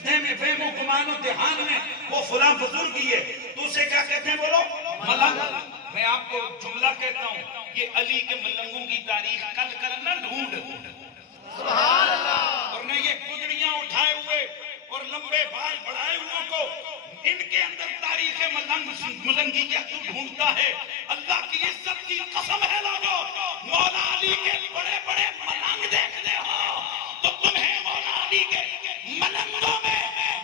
فہم و گمان و دھیان میں وہ فلاں بزرگ ہی ہے, تو اسے کیا کہتے ہیں بولو؟ ملنگ. میں آپ کو جملہ کہتا ہوں, یہ علی کے ملنگوں کی تاریخ کل کل نہ ڈھونڈ, اور نہ یہ گدڑیاں اٹھائے ہوئے اور لمبے بال بڑھائے ہوئے کو ان کے اندر تاریخ ملنگی کیا تو ڈھونڈتا ہے. اللہ کی عزت کی قسم ہے لوگو, مولا علی کے بڑے بڑے ملنگ دیکھتے ہو تو تمہیں مولا علی کے ملنگوں میں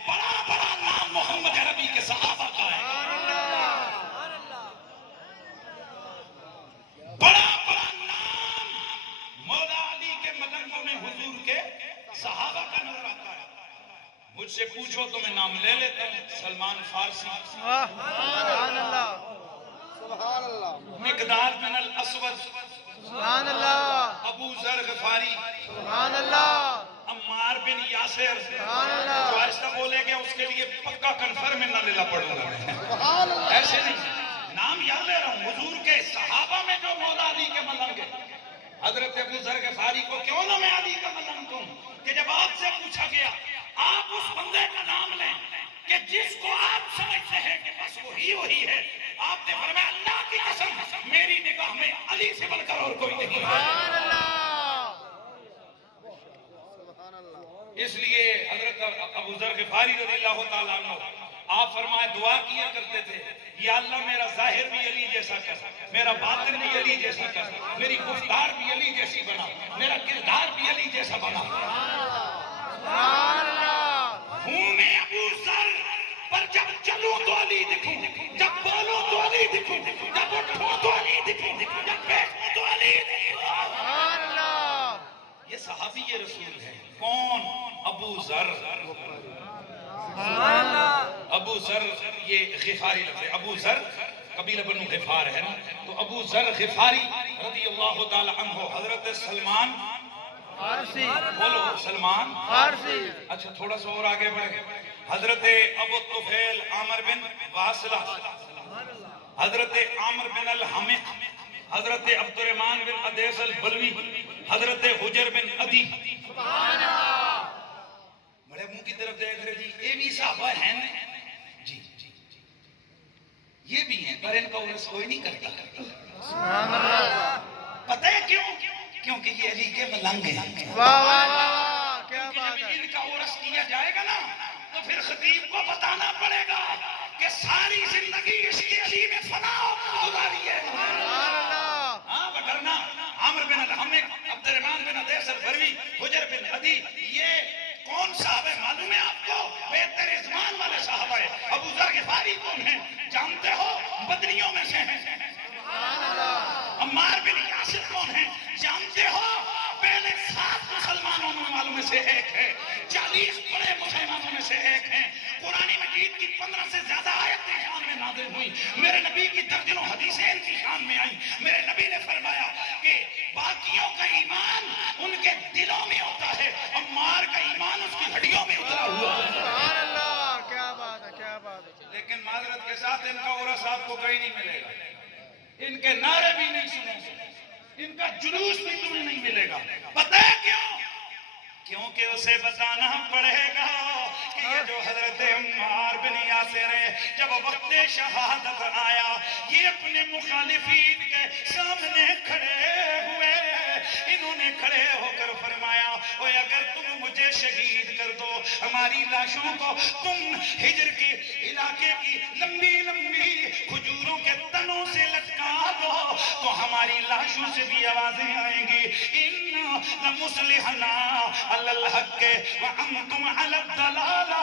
بڑا بڑا نام محمد عربی کے صحابہ کا ہے. بڑا بڑا نام مولا علی کے ملنگوں میں حضور کے صحابہ کا نظر آتا ہے. مجھ سے پوچھو تو میں نام لے لیتا ہوں. سلمان فارسی, مقداد بن الاسود, ابو ذر غفاری, عمار بن یاسر. جو آہستہ بولے گے اس کے لیے پکا کنفرم نہ لینا پڑوں گا, ایسے نہیں, نام یاد لے رہا ہوں. حضور کے صحابہ میں جو مولا علی کے ملنگ ہے, حضرت ابو ذر غفاری کو کیوں نہ میں علی کا ملنگ کہوں, کہ جب آپ سے پوچھا گیا آپ اس بندے کا نام لیں کہ جس کو آپ سمجھتے ہیں کہ بس وہی ہے, آپ نے فرمایا اللہ کی قسم میری نگاہ میں علی سے بڑھ کر اور کوئی نہیں. اس لیے حضرت ابو ذر غفاری رضی اللہ تعالیٰ عنہ آپ فرمائے دعا کیا کرتے تھے, یا اللہ میرا ظاہر بھی علی جیسا کر, میرا باطن بھی علی جیسا کر, میری گفتار بھی علی جیسی بنا, میرا کردار بھی علی جیسا بنا. ہوں میں ابو ذر, پر جب چلوں تو علی دکھوں, جب بولوں تو علی دکھوں, جب اٹھوں تو علی دکھوں, جب بیٹھوں تو علی دکھوں. یہ صحابی رسول ہے. کون؟ ابو ذر. ابو ذر یہ غفاری لفظ ہے. ابو ذر قبیلہ بنو غفار ہے نا, تو ابو ذر غفاری رضی اللہ تعالی عنہ. حضرت سلمان فارسی, بولو سلمان فارسی. اچھا تھوڑا سا اور آگے بڑھے. حضرت ابو طفیل عامر بن واصلہ, حضرت عامر بن الحمق, حضرت عبد الرحمن بن عدیس البلوی, حضرت حجر بن عدی. بڑے منہ کی طرف دیکھ رہے جی, یہ بھی صحابہ ہیں جی, یہ بھی ہیں, پر ان کا عرص کوئی نہیں کرتا. پتہ ہے کیوں؟ کیونکہ یہ علی کے ملنگ ہیں. جب ان کا عرص کیا جائے گا نا تو پھر خطیب کو بتانا پڑے گا کہ ساری زندگی اس کے علی میں فنا گزاری ہے. ہاں وگرنہ عامر بن الحمق, عبد الرحمن بن عدیس البلوی, حجر بن عدی, یہ کون صحابہ معلوم ہے آپ کو؟ بہتر زمان والے صحابہ ہے. ابو ذر غفاری کون ہیں جانتے ہو؟ بدریوں میں سے ہیں. عمار بن یاسر کون ہیں جانتے ہو؟ پہلے 7 مسلمانوں میں معلوم سے ایک ہے, 40 بڑے مسلمانوں میں سے ایک ہیں. قرآن مجید کی 15 سے زیادہ آیتیں شان میں نازل ہوئی. میرے نبی کی درجنوں حدیثیں ان کی شان میں آئیں. میرے نبی نے فرمایا کہ باقیوں کا ایمان ان کے دلوں میں ہوتا ہے, عمار کا ایمان اس کی ہڈیوں میں اترا ہوا ہے. کیا بات ہے, کیا بات ہے. لیکن معذرت کے ساتھ ان کا عرص آپ کو کہیں نہیں ملے گا, ان کے نعرے بھی نہیں سنیں گے, ان کا جلوس بھی تمہیں نہیں ملے گا. پتہ ہے کیوں؟ کیونکہ اسے بتانا پڑے گا کہ یہ جو حضرت عمار بن یاسر ہے, جب وقت شہادت آیا یہ اپنے مخالفین کے سامنے کھڑے ہوئے انہوں نے کھڑے ہو کر فرمایا اوے اگر تم مجھے شہید کر دو ہماری لاشوں کو تم ہجر کے علاقے کی لمبی لمبی کھجوروں کے تنوں سے لٹکا دو تو ہماری لاشوں سے بھی آوازیں آئیں گی ان لمصلحنا علی الحق وانتم علی الضلالہ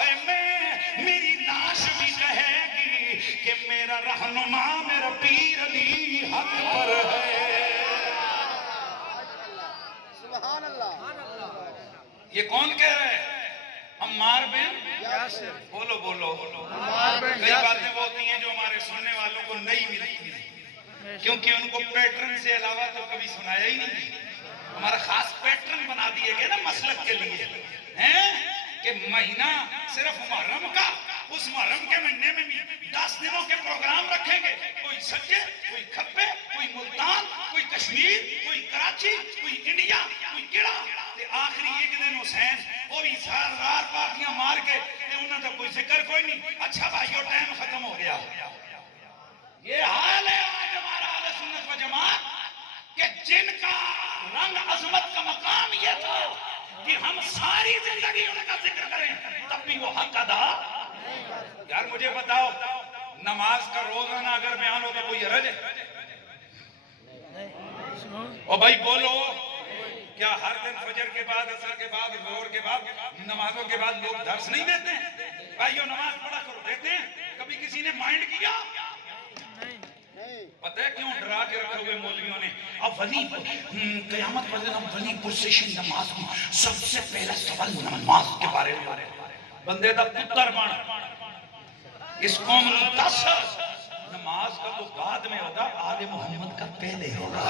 اے میری لاش بھی کہے گی کہ میرا رہنما میرا پیر علی حق پر ہے. سبحان اللہ. یہ کون کہہ رہا ہے؟ عمار بن یاسر. بولو بولو. عمار بن کئی یاسر. باتیں وہ ہوتی ہیں جو ہمارے سننے والوں کو نہیں ملتی ہیں کیونکہ ان کو پیٹرن سے علاوہ تو کبھی سنایا ہی نہیں. ہمارا خاص پیٹرن بنا دیے گئے نا مسلک کے لیے ہیں کہ مہینہ صرف محرم کا اس محرم کے مہینے میں بھی 10 دنوں کے پروگرام رکھیں گے. کوئی سجے کوئی کھپے کوئی ملتان کوئی کشمیر کوئی کراچی کوئی انڈیا کوئی کیڑا آخری ایک دن حسین وہ بھی زار پاکیاں مار کے انہوں کا کوئی ذکر کوئی نہیں. اچھا بھائیو ٹائم ختم ہو گیا. یہ حال ہے آج ہمارا اہل سنت و جماعت کہ جن کا رنگ عظمت کا مقام یہ تھا کہ ہم ساری زندگی ان کا ذکر کریں تب بھی وہ حق ادا. یار مجھے بتاؤ نماز کا روزانہ اگر بیان ہو تو کوئی حرج ہے؟ او بھائی بولو کیا ہر دن فجر کے بعد عصر کے بعد ظہر کے بعد نمازوں کے بعد لوگ درس نہیں دیتے ہیں؟ بھائیو نماز پڑھا کرو دیتے ہیں. کبھی کسی نے مائنڈ کیا؟ پتہ ہے کیوں ڈرا کے رکھے ہوئے مولویوں نے؟ اب ولی قیامت پر دن اب ولی پرسیشن نماز کی سب سے پہلا سوال نماز کے بارے میں بندے دا پتر بن اس قوم نے 10 نماز کا تو بعد میں ہوگا آل محمد کا پہلے ہوگا.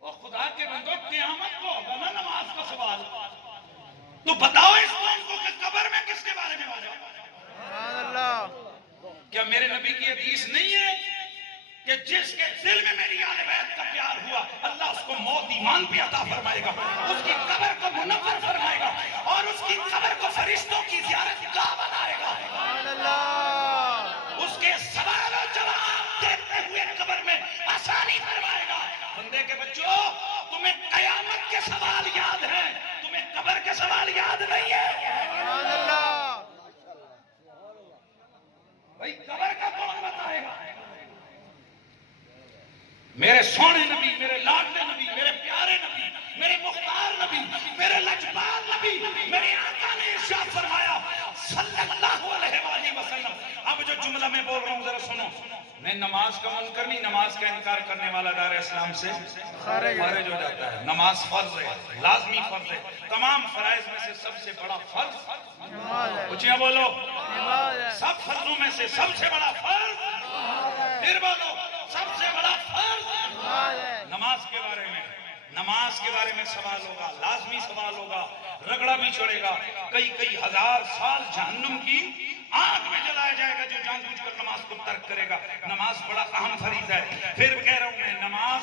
اور خدا کے بندوں قیامت کو ہوگا نا نماز کا سوال. تو بتاؤ اس قوم کو کہ قبر میں کس کے بارے میں ہوگا؟ سبحان اللہ. کیا میرے نبی کی حدیث نہیں ہے کہ جس کے دل میں میری آل بیت کا پیار ہوا اللہ اس کو موت ایمان پہ عطا فرمائے گا, اس کی قبر کو منور فرمائے گا اور اس کی قبر کو فرشتوں کی زیارت گاہ بنائے گا. سبحان اللہ. اس کے سوال و جواب دیتے ہوئے قبر میں آسانی فرمائے گا. بندے کے بچوں تمہیں قیامت کے سوال یاد ہیں, تمہیں قبر کے سوال یاد نہیں ہے. سبحان اللہ. بھائی قبر کا کون بتائے گا؟ میرے سونے نبی, میرے لاڈلے نبی, میرے پیارے نبی, میرے مختار نبی, میرے لجپال نبی, میرے آقا نے ارشاد فرمایا صلی اللہ علیہ وآلہ وسلم. اب جو جملہ میں بول رہا ہوں ذرا سنو. میں نماز کا منکر نہیں, نماز کا انکار کرنے والا دار اسلام سے خارج ہو جاتا ہے. نماز فرض ہے, لازمی فرض ہے. تمام فرائض میں سے سب سے بڑا فرض نماز ہے. اونچیاں بولو. نماز ہے. سب فرضوں میں سے سب سے بڑا فرض, پھر بولو سب سے بڑا فرض نماز ہے. نماز کے بارے میں. نماز کے بارے میں سوال ہوگا, لازمی سوال ہوگا, رگڑا بھی چڑھے گا. کئی ہزار سال جہنم کی آگ میں جلایا جائے گا جو جان بوجھ کر نماز کو ترک کرے گا. نماز بڑا اہم فریضہ ہے. پھر کہہ رہا ہوں میں نماز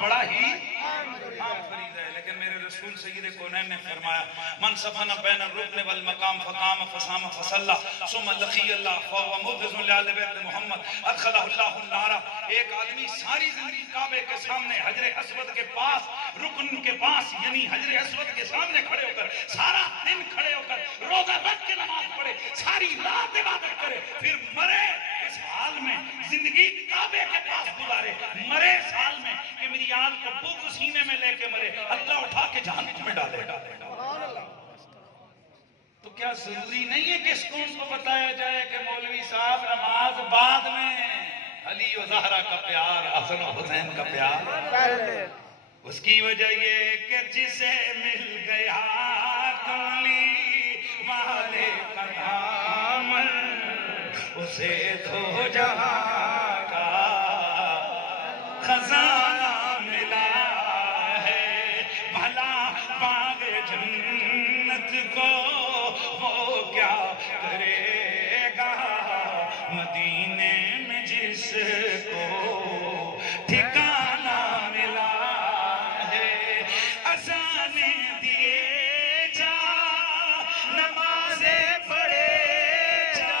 بڑا ہی اہم فریضہ ہے. لیکن میرے رسول سید کونین نے فرمایا من صفن بین الرکن والمقام فقام فصام فصلی ثم لقی اللہ فهو مبغض لآل بیت محمد ادخلہ اللہ النار. ایک آدمی ساری زندگی کعبے کے سامنے حجر اسود کے پاس, رکن کے پاس یعنی حجر اسود کے سامنے کھڑے ہو کر سارا دن کھڑے ہو کر روزہ رکھ کے نماز پڑھے, ساری رات عبادت کرے, پھر مرے اس حال میں, زندگی کعبے کے پاس گزارے, مرے اس حال میں کہ میری آل کو بغض سینے میں لے کے مرے, اللہ اٹھا کے جہنم میں ڈالے. تو کیا ضروری نہیں ہے کہ اس قوم کو بتایا جائے کہ مولوی صاحب نماز بعد میں, علی و زہرا کا پیار, حسن و حسین کا پیار پہلے. اس کی وجہ یہ کہ جسے مل گیا کملی والے کا دامن اسے دو جہاں کا خزانہ ملا ہے. بھلا باغ جنت کو وہ کیا کرے گا مدینے میں جس کو ٹھکانہ ملا ہے. اذانے دیے جا, نمازیں پڑھے جا,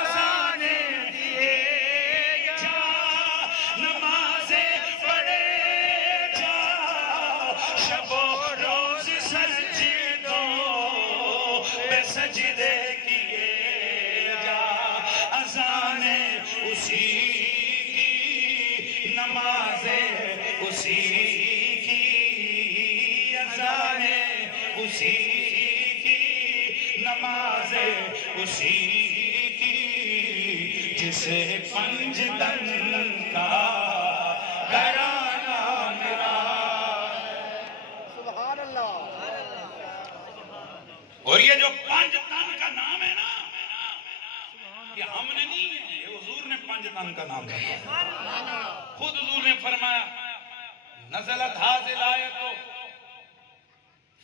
اذانے دیے اسی کی نمازیں، اسی کی اذانیں، اسی کی نمازیں، اسی کی جسے پنج تن کا گھرانہ میرا۔ سبحان اللہ۔ اور یہ جو پنج تن کا نام ہے نا، یہ ہم نے نہیں ہے، یہ حضور نے پنج تن کا نام رکھا۔ خود حضور نے فرمایا نزلت حاضر آیت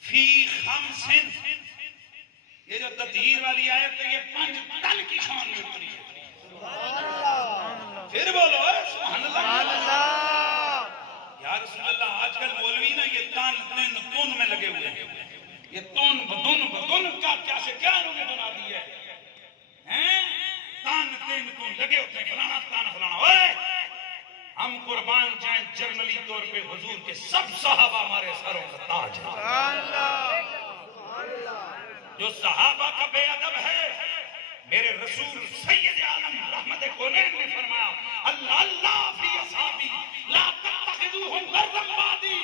فی خمس، یہ جو تطہیر والی آیت ہے یہ پنج تن کی شان میں اتری ہے۔ پھر بولو سبحان اللہ۔ یا رسول اللہ، آج کل مولوی نا یہ تن تن میں لگے ہوئے ہیں، یہ تن بدن کا کیا سے کیا انہوں نے بنا دیا ہے، تن لگے ہوتے ہیں، فلانا تن فلانا۔ اوئے ہم قربان جائیں جرنلی طور پہ حضور کے سب صحابہ ہمارے سروں کا تاج ہے۔ جو صحابہ کا بے ادب ہے، میرے رسول سید عالم رحمت کونین نے فرمایا اللہ اللہ فی اصحابی لا تتخذوہم غرضا بعدی،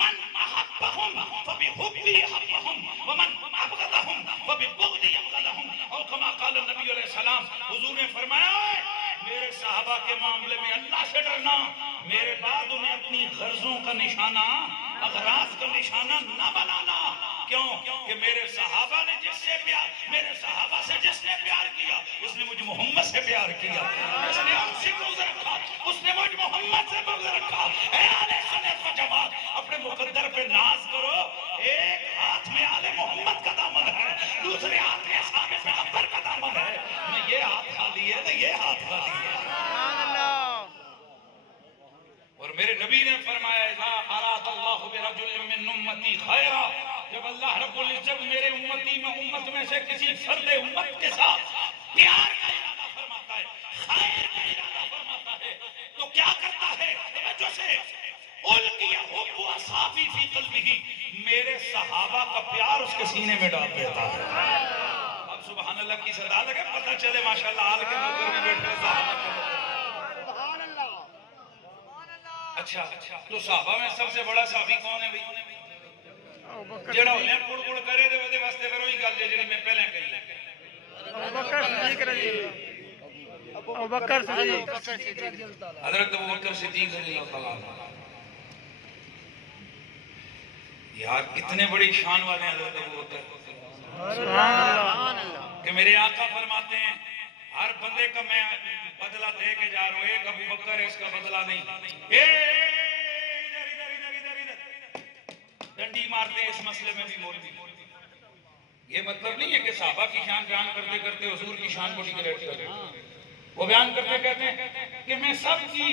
من احبہم فبحبی احبہم ومن ابغضہم فببغضی ابغضہم، اور کما قال النبی علیہ السلام، حضور نے فرمایا میرے صحابہ کے معاملے میں اللہ سے ڈرنا، میرے بعد انہیں اپنی غرضوں کا نشانہ، اغراض کا نشانہ نہ بنانا۔ کیوں کہ میرے صحابہ نے جس سے پیار، میرے صحابہ سے جس نے پیار کیا اس نے مجھ محمد سے پیار کیا، جس نے ہم سے بغض رکھا اس نے مجھ محمد سے بغض رکھا۔ اے اہل سنت و جماعت، اپنے مقدر پہ ناز کرو، ایک ہاتھ میں آل محمد کا دامن ہے، دوسرے ہاتھ میں اصحاب پیغمبر کا دامن ہے، نہ یہ ہاتھ خالی ہے نہ یہ ہاتھ خالی ہے۔ اور میرے نبی نے فرمایا اذا اراد اللہ برجل من امتی خیرا، جب اللہ رب العزت میرے امتی میں امت میں سے کسی فرد امت کے ساتھ پیار کا ارادہ فرماتا ہے، خیر کا ارادہ فرماتا ہے، تو کیا کرتا ہے؟ توجہ سے، القی حب اصحابی فی قلبہ، میرے صحابہ کا پیار اس کے سینے میں ڈال دیتا ہے۔ اب سبحان اللہ کی صدا لگے، پتہ چلے ماشاءاللہ آل کے نوکر میں بیٹھے صحابہ کے نوکر۔ اچھا تو صحابہ میں سب سے بڑا صحابی کون ہے بھئی؟ جڑا ہونے پڑ پڑ کرے دے ودے واسطے پھر وہی گل جڑی میں پہلے کہی۔ ابوبکر صدیق رضی اللہ، ابوبکر صدیق، حضرت ابوبکر صدیق رضی اللہ تعالیٰ عنہ، یار کتنے بڑی شان والے ہیں حضرت ابوبکر، سبحان اللہ، کہ میرے آقا فرماتے ہیں ہر بندے کا میں بدلہ دے کے جا رہا ہوں، ایک ابوبکر ہے اس کا بدلہ نہیں۔ ڈنڈی مارتے ہیں اس مسئلے میں بھی مولوی۔ یہ مطلب نہیں ہے کہ صحابہ کی شان بیان کرتے کرتے حضور کی شان کو ڈیگریڈ کرتے، وہ بیان کرتے کہتے ہیں کہ میں سب کے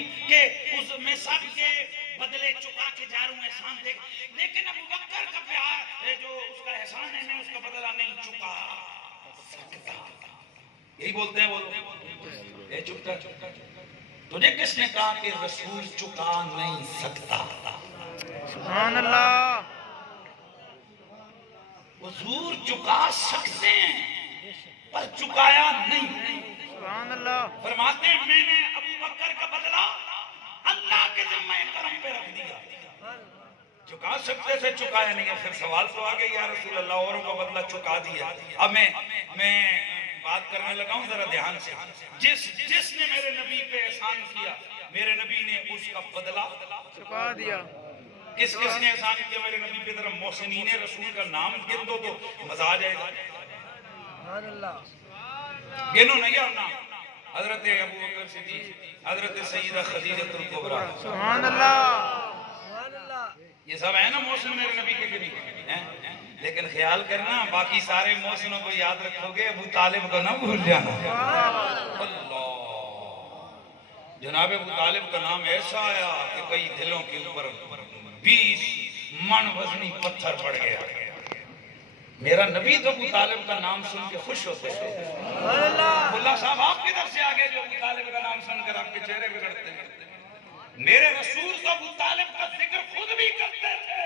بدلے چکا کے جا رہا ہوں، احسان دیکھ، لیکن ابوبکر کا پیار ہے جو اس کا احسان ہے میں اس کا بدلہ نہیں چکا سکتا۔ یہی بولتے ہیں، اے چکتا تجھے کس نے کہا کہ رسول چکا نہیں سکتا؟ سبحان اللہ، حضور چکا سکتے ہیں پر چکایا نہیں۔ سبحان اللہ، فرماتے ہیں میں نے ابوبکر کا بدلہ اللہ کے ذمہ کرم پہ رکھ دیا، چکا سکتے سے چکایا نہیں ہے۔ پھر سوال تو آگے یا رسول اللہ اوروں کا بدلہ چکا دیا۔ اب میں بات کرنے لگا ہوں ذرا دھیان سے، جس نے میرے نبی پہ احسان کیا میرے نبی نے اس کا بدلہ چکا دیا۔ کس نے احسان کیا میرے نبی پہ؟ ذرا محسنین رسول کا نام گن دو تو مزہ آ جائے گا۔ گنو نہیں اور نام، حضرت ابوبکر صدیق، حضرت سیدہ خدیجہ الکبریٰ، سبحان اللہ، یہ سب ہے نا محسن میرے نبی کے قریب ہیں، لیکن خیال کرنا باقی سارے محسنوں کو یاد رکھو گے، ابو طالب کو نہ بھول جانا۔ اللہ، جناب ابو طالب کا نام ایسا آیا کہ کئی دلوں کے اوپر 20 من وزنی پتھر پڑ گیا۔ میرا نبی تو ابو طالب کا نام سن کے خوش ہوتے ہیں۔ اللہ صاحب آپ کدھر سے آگے جو ابو طالب کا نام سن کر آپ کے چہرے بگڑتے ہیں؟ میرے رسول تو ابو طالب کا ذکر خود بھی کرتے تھے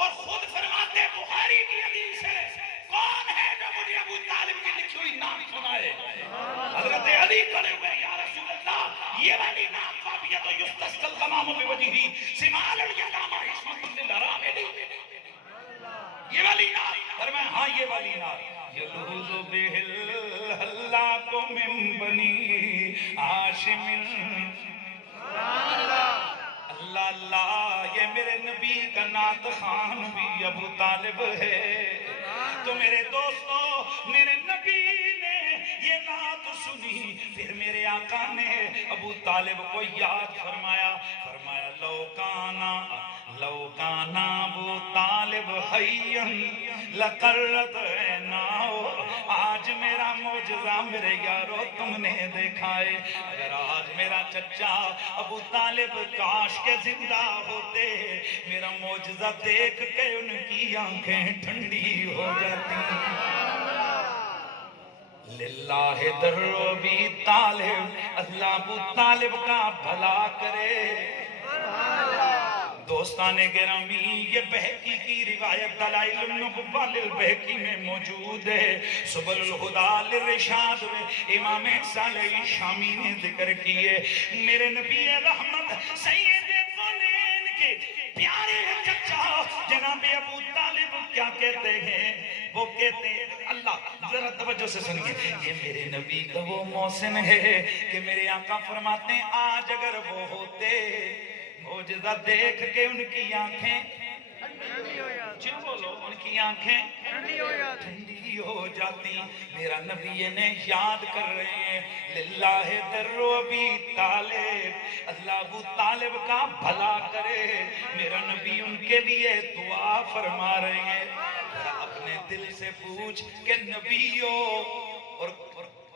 اور خود فرماتے بخاری کی حدیث ہے کون ہے جو مجھے ابو طالب کی لکھی ہوئی نام سنائے؟ حضرت علی کھڑے ہوئے یا رسول یہ والی ناک قابیت و یستسقى الغمام بوجهه سمال الیدام عصمت للارامل یہ والی ناک فرمایا ہاں یہ والی ناک یلوذ بہ الحلاق من بنی ہاشم اللہ اللہ یہ میرے نبی کا نعت خوان بھی ابو طالب ہے تو میرے دوستو میرے نبی نے یہ نعت سنی پھر میرے آقا نے ابو طالب کو یاد فرمایا فرمایا لو کانا ابو طالب حیّن لقرت عیناؤ آج میرا معجزہ میرے یارو تم نے دیکھا ہے اگر آج میرا چچا ابو طالب کاش کے زندہ ہوتے میرا معجزہ دیکھ کے ان کی آنکھیں ٹھنڈی ہو جاتی للہ در ابی طالب اللہ ابو طالب کا بھلا کرے دوستان گرامی یہ بہقی کی روایت دلائل النبوہ للبہقی میں موجود ہے سبل الہدى للرشاد میں امام صالح شامی نے ذکر کیے میرے نبی رحمت سید کونین کے پیارے چچا جناب ابو طالب کیا کہتے ہیں وہ کہتے ہیں اللہ ذرا توجہ سے سنیے یہ میرے نبی کا وہ محسن ہے کہ میرے آقا فرماتے ہیں آج اگر وہ ہوتے معجزہ دیکھ کے ان کی آنکھیں جن بولو ان کی آنکھیں ٹھنڈی ہو جاتی میرا نبی نے یاد کر رہے ہیں للہ در ابی طالب اللہ ابو طالب کا بھلا کرے میرا نبی ان کے لیے دعا فرما رہے ہیں اپنے دل سے پوچھ کہ نبیو اور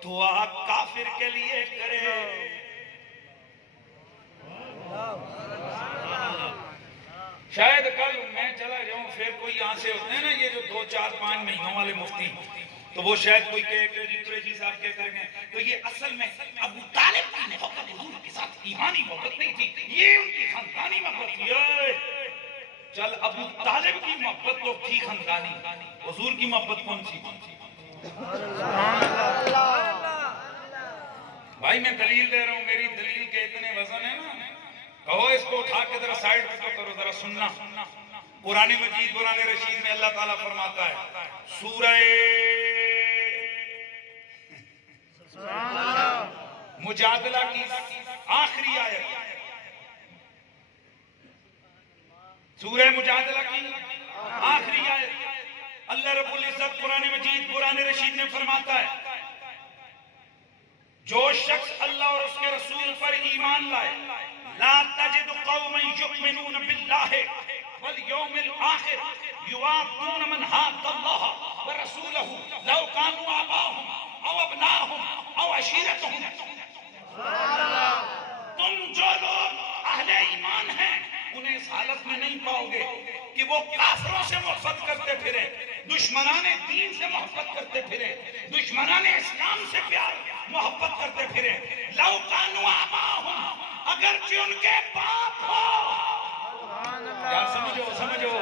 دعا کافر کے لیے کرے شاید کل میں چلا جاؤں پھر کوئی یہاں سے ہوتے ہیں نا یہ جو 2-4-5 مہینوں والے مفتی تو وہ شاید کوئی کہے کہ جی قریشی صاحب کہہ کر گئے تو یہ اصل میں ابو طالب کی محبت حضور کے ساتھ ایمانی محبت نہیں تھی یہ ان کی خاندانی محبت تھی چل ابو طالب کی محبت تو تھی خاندانی حضور کی محبت کون سی بھائی میں دلیل دے رہا ہوں میری دلیل کے اتنے وزن ہے نا کہو اس کو اٹھا کے ذرا سائیڈ پہ کرو ذرا سننا قرآن مجید قرآن رشید میں اللہ تعالیٰ فرماتا ہے سورہ مجادلہ کی آخری آیت سورہ مجادلہ کی آخری آیت اللہ رب العزت قرآن مجید قرآن رشید میں فرماتا ہے جو شخص اللہ اور اس کے رسول پر ایمان لائے لا تجد قوما يؤمنون بالله واليوم الآخر يوادون من حاد الله ورسوله لو كانوا آباءهم او ابناءهم او عشيرتهم تم جو لوگ اہل ایمان ہیں انہیں اس حالت میں نہیں پاؤ گے کہ وہ کافروں سے محبت کرتے پھریں دشمنان دین سے محبت کرتے پھریں دشمنان اسلام سے پیار محبت کرتے پھریں لو كانوا آباءهم اگرچہ ان کے باپ ہو یار سمجھو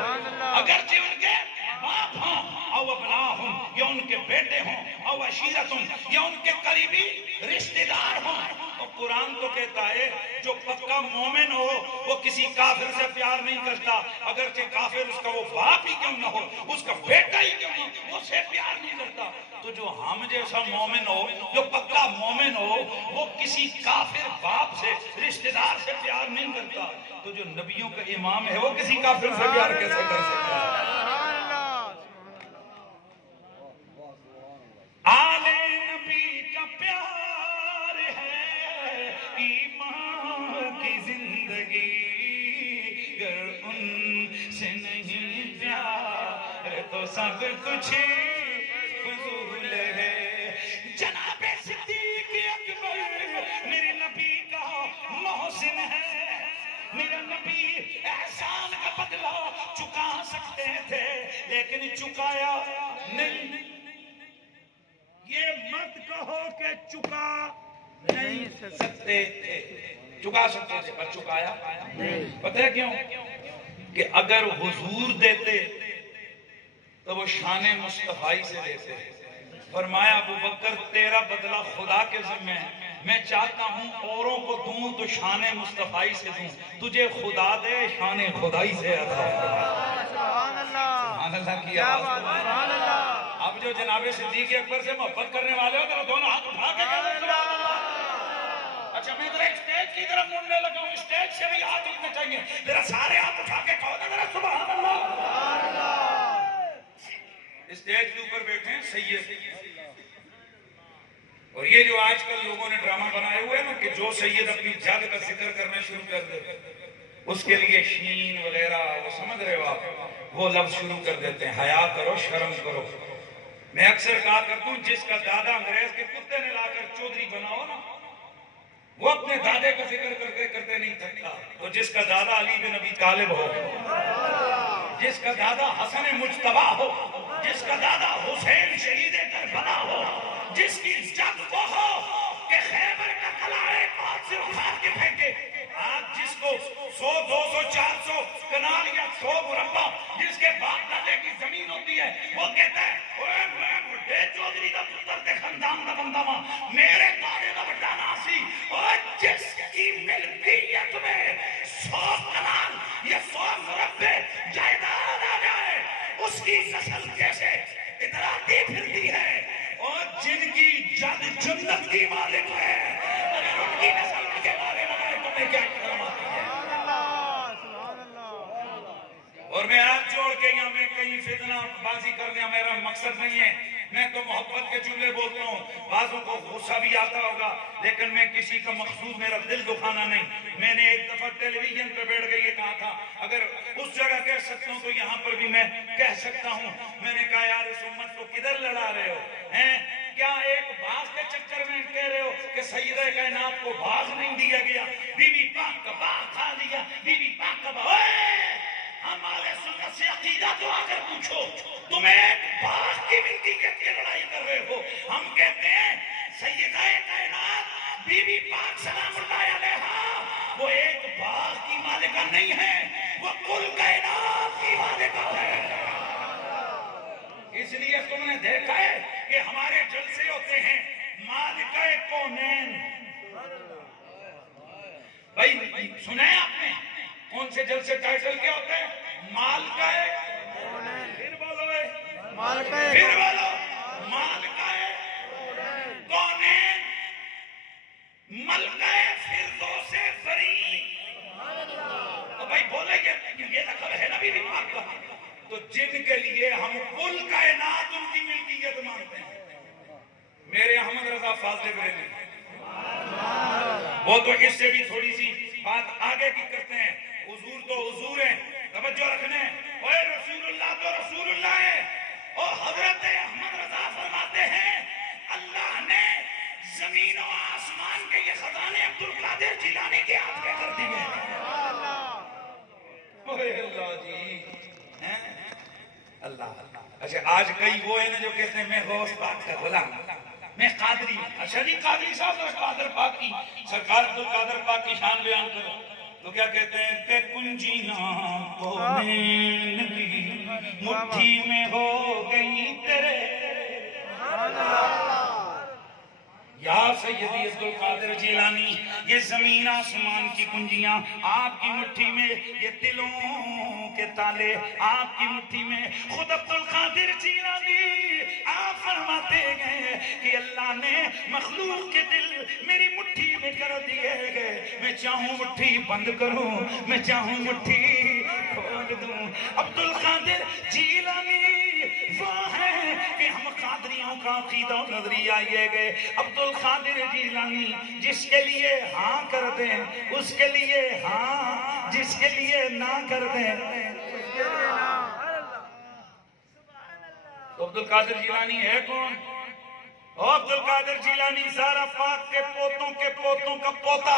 اگرچہ ان کے باپ ہوں او ابناہم یا ان کے بیٹے ہوں او عشیرتم یا ان کے قریبی رشتہ دار ہوں تو قرآن تو کہتا ہے جو پکا مومن ہو وہ کسی کافر سے پیار نہیں کرتا اگرچہ کافر اس کا وہ باپ ہی کیوں نہ ہو اس کا بیٹا ہی کیوں نہ ہو اس سے پیار نہیں کرتا تو جو ہم جیسا مومن ہو جو پکا مومن ہو وہ کسی کافر باپ سے رشتہ دار سے پیار نہیں کرتا تو جو نبیوں کا امام ہے وہ کسی کافر سے پیار کیسے کر سکتا ہے آل نبی کا پیار ہے ایمان کی زندگی گر ان سے نہیں پیار تو سب کچھ فضول ہے جناب صدیق اکبر میرے نبی کا محسن ہے میرا نبی احسان کا بدلہ چکا سکتے تھے لیکن چکایا نہیں یہ مت کہو کہ چکا نہیں سکتے تھے چکا سکتے تھے پر چکایا پتہ ہے کیوں کہ اگر حضور دیتے تو وہ شان مصطفی سے دیتے فرمایا ابو بکر تیرا بدلہ خدا کے ذمہ ہے میں چاہتا ہوں اوروں کو دوں تو شان مصطفی سے دوں، تجھے خدا دے شان خدائی سے عطا فرما۔ سبحان اللہ، سبحان اللہ کی کیا آواز بات، کو۔ سبحان اللہ، اب جو جناب صدیق اکبر سے محبت کرنے والے ہو ذرا دونوں ہاتھ اٹھا کے کہہ دو سبحان اللہ۔ اچھا میں ذرا اسٹیج کی طرف مڑنے لگا ہوں، اسٹیج سے بھی ہاتھ اٹھنے چاہیے، ذرا سارے ہاتھ اٹھا کے کہو نا ذرا سبحان اللہ۔ اسٹیج کے اوپر بیٹھے ہیں سید، اور یہ جو آج کل لوگوں نے ڈرامہ بنائے ہوئے ہیں نا کہ جو سید اپنی جد کا ذکر کرنا شروع کر دے اس کے لیے شین وغیرہ، وہ سمجھ رہے ہو آپ، وہ لفظ شروع کر دیتے ہیں، حیا کرو شرم کرو۔ میں اکثر کہا کرتا ہوں جس کا دادا انگریز کے کتے نے لا کر چودھری بنا ہو نا، وہ اپنے دادے کا ذکر کرتے نہیں تھکتا، تو جس کا دادا علی بن ابی طالب ہو، جس کا دادا حسن مجتبی ہو، جس کا دادا حسین شہید کربلا ہو، جس کی جد وہ ہو کہ خیبر کا قلعہ ایک ہاتھ سے اخار کے پھینکے، آج جس کو 100 200 400 کنال یا 100 مربع جس کے باپ دادے کی زمین ہوتی ہے، وہ کہتا ہے اوے میں بڑے چودھری کا پتر تے خاندان کا بندہ ماں، میرے دادے کا بڑا ناسی، اور جس کی ملکیت میں 100 کنال یا 100 مربع جائیداد آ جائے اس کی نسل کیسے اتراتی پھرتی ہے، اور جن کی جد جنت کی مالک ہے اگر ان کی نسل ان کے بارے میں تمہیں کیا شرم آتی ہے؟ سبحان اللہ۔ اور میں ہاتھ جوڑ کے یہاں میں کہیں فتنہ بازی کرنے میرا مقصد نہیں ہے، میں تو محبت کے جملے بولتا ہوں، بعضوں کو غصہ بھی آتا ہوگا لیکن میں کسی کا مقصود میرا دل دکھانا نہیں۔ میں نے ایک دفعہ ٹیلی ویژن پہ بیٹھ کے یہ کہا تھا اگر اس جگہ کہہ سکتا ہوں تو یہاں پر بھی میں کہہ سکتا ہوں، میں نے کہا یار اس امت کو کدھر لڑا رہے ہو ہیں؟ کیا ایک باغ کے چکر میں کہہ رہے ہو کہ سیدہ کائنات کو باغ نہیں دیا گیا، بی بی پاک کا باغ کھا لیا، بی بی پاک کا باغ؟ ہمارے سنت سے عقیدہ تو آ کر پوچھو، تم ایک باغ کی ملکی کے لڑائی کر رہے ہو۔ ہم کہتے ہیں سیدہ کائنات بی بی پاک سلام اللہ علیہا وہ ایک باغ کی مالکہ نہیں ہے، وہ کل کائنات کی مالکہ ہے۔ اس لیے تم نے دیکھا ہے کہ ہمارے جلسے ہوتے ہیں مالکہ کونین۔ بھائی سنا ہے آپ نے کون سے جلسے ٹائٹل کیا ہوتے ہیں؟ مالکہ پھر بولو پھر بولو مالکہ کونین، ملکہ فردوس بری۔ تو بھائی بولے یہ لقب ہے نا بی بی پاک کا، تو جن کے لیے ہم کل کائنات ان کی ملکیت مانتے ہیں، میرے احمد رضا فاضل بریلوی وہ تو اس سے بھی تھوڑی سی بات آگے کی کرتے ہیں، حضور تو حضور ہیں، توجہ رکھنے، اوے رسول اللہ تو رسول اللہ ہے۔ اور حضرت احمد رضا فرماتے ہیں اللہ نے زمین و آسمان کے یہ خزانے عبدالقادر جیلانی کے ہاتھ میں کر دیے ہیں۔ اوے اللہ جی اللہ۔ اچھا آج کئی وہ ہیں جو کہتے ہیں میں غوث پاک کا غلام، میں قادری ہوں۔ اچھا جی قادری صاحب قادر پاک کی سرکار عبدالقادر پاک کی شان بیان کرو تو کیا کہتے ہیں کہ کنجیاں کونین کی مٹھی میں ہو گئی تیرے یا سیدی عبدالقادر جیلانی، یہ زمین آسمان کی کنجیاں آپ کی مٹھی میں، یہ دلوں کے تالے آپ کی مٹھی میں۔ خود عبدالقادر جیلانی آپ فرماتے گئے کہ اللہ نے مخلوق کے دل میری مٹھی میں کر دیے گئے، میں چاہوں مٹھی بند کروں، میں چاہوں مٹھی کھول دوں۔ عبدالقادر جیلانی وہ ہے کہ ہم قادریوں کا عقیدہ و نظریہ یہ گئے عبدالقادر جیلانی جس کے لیے ہاں کر دیں اس کے لیے ہاں، جس کے لیے نہ کر دیں تو عبدالقادر جیلانی ہے کون؟ عبدالقادر جیلانی زہرا پاک کے پوتوں کے پوتوں کا پوتا،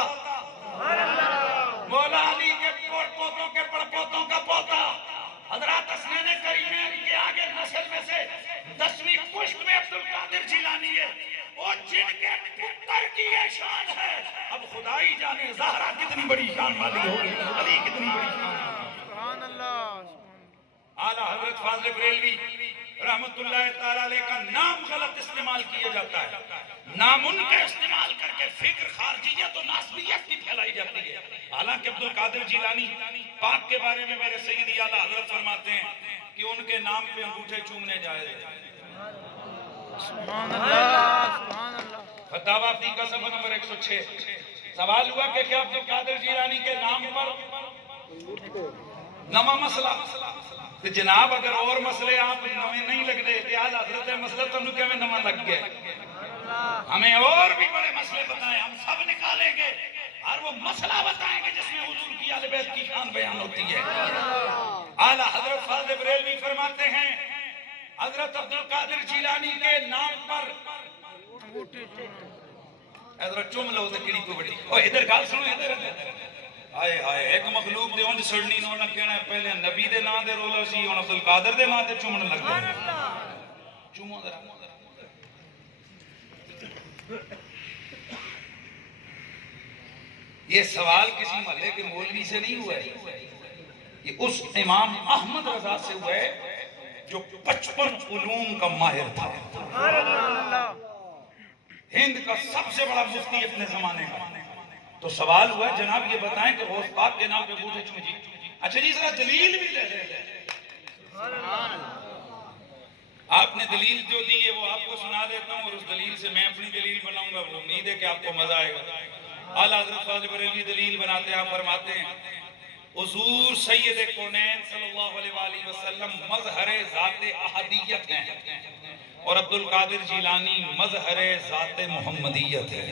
مولا علی کے پوتوں کے پڑپوتوں کا پوتا، حضرات حسنین کریمین کے آگے نسل میں سے 10ویں پشت میں عبدالقادر جیلانی ہے، اور جن کے پتر کی یہ شان ہے، اب خدائی جانے زہرا کتنی بڑی شان والی ہوگی، علی کتنی بڑی شان۔ سبحان اللہ۔ اعلیٰ حضرت فاضل بریلوی رحمت اللہ تعالیٰ علیہ کا نام غلط استعمال کیا جاتا ہے، نامن کا استعمال کر کے فکر خارجیت و ناسبیت کی پھیلائی جاتی ہے. حالانکہ عبد القادر جیلانی پاک کے بارے میں میرے سیدی اعلیٰ حضرت فرماتے ہیں کہ ان کے نام پہ انگوٹھے چومنے جائز ہیں. سبحان اللہ سبحان اللہ. فتاوی فی کا صفحہ نمبر 106. سوال ہوا کہ کیا عبد القادر جیلانی کے نام پر نواں مسئلہ؟ کہ جناب اگر اور مسئلے آپ نویں نہیں لگ دے کہ آج حضرت مسئلہ تو نکے میں نواں لگ گئے. ہمیں اور بھی بڑے مسئلے بتائیں, ہم سب نکالیں گے اور وہ مسئلہ بتائیں گے جس میں حضور کی اہل بیت کی شان بیان ہوتی ہے. اعلیٰ حضرت فاضل بریلوی فرماتے ہیں حضرت عبد القادر جیلانی کے نام پر حضرت چوم لو دکڑی کو بڑی. او ادھر گال سنو, ادھر آئے ہائے ایک مخلوق دے اونج سڑنی نو نہ کہنا پہلے نبی دے نام دے رولا سی ہن عبد القادر دے نام تے چومن لگ گئے. چومو ذرا. یہ سوال کسی محلے کے مولوی سے نہیں ہوا ہے, یہ اس امام احمد رضا سے ہوا ہے جو 55 علوم کا ماہر تھا. ہند کا سب سے بڑا مفتی اپنے زمانے کا. تو سوال ہوا جناب یہ بتائیں کہ غوث پاک کے نام پہ انگوٹھے چومیں. اچھا جی ذرا دلیل بھی لے لیں. آپ نے دلیل جو دی ہے وہ آپ کو سنا دیتا ہوں اور اس دلیل سے میں اپنی دلیل بناؤں گا. وہ امید ہے کہ آپ کو مزہ آئے گا. اعلیٰ حضرت فاضل بریلوی دلیل بناتے ہیں, آپ فرماتے ہیں حضور سید کونین صلی اللہ علیہ وآلہ وسلم مظہر ذات احدیت ہیں اور عبد القادر جیلانی مظہر ذات محمدیت ہے.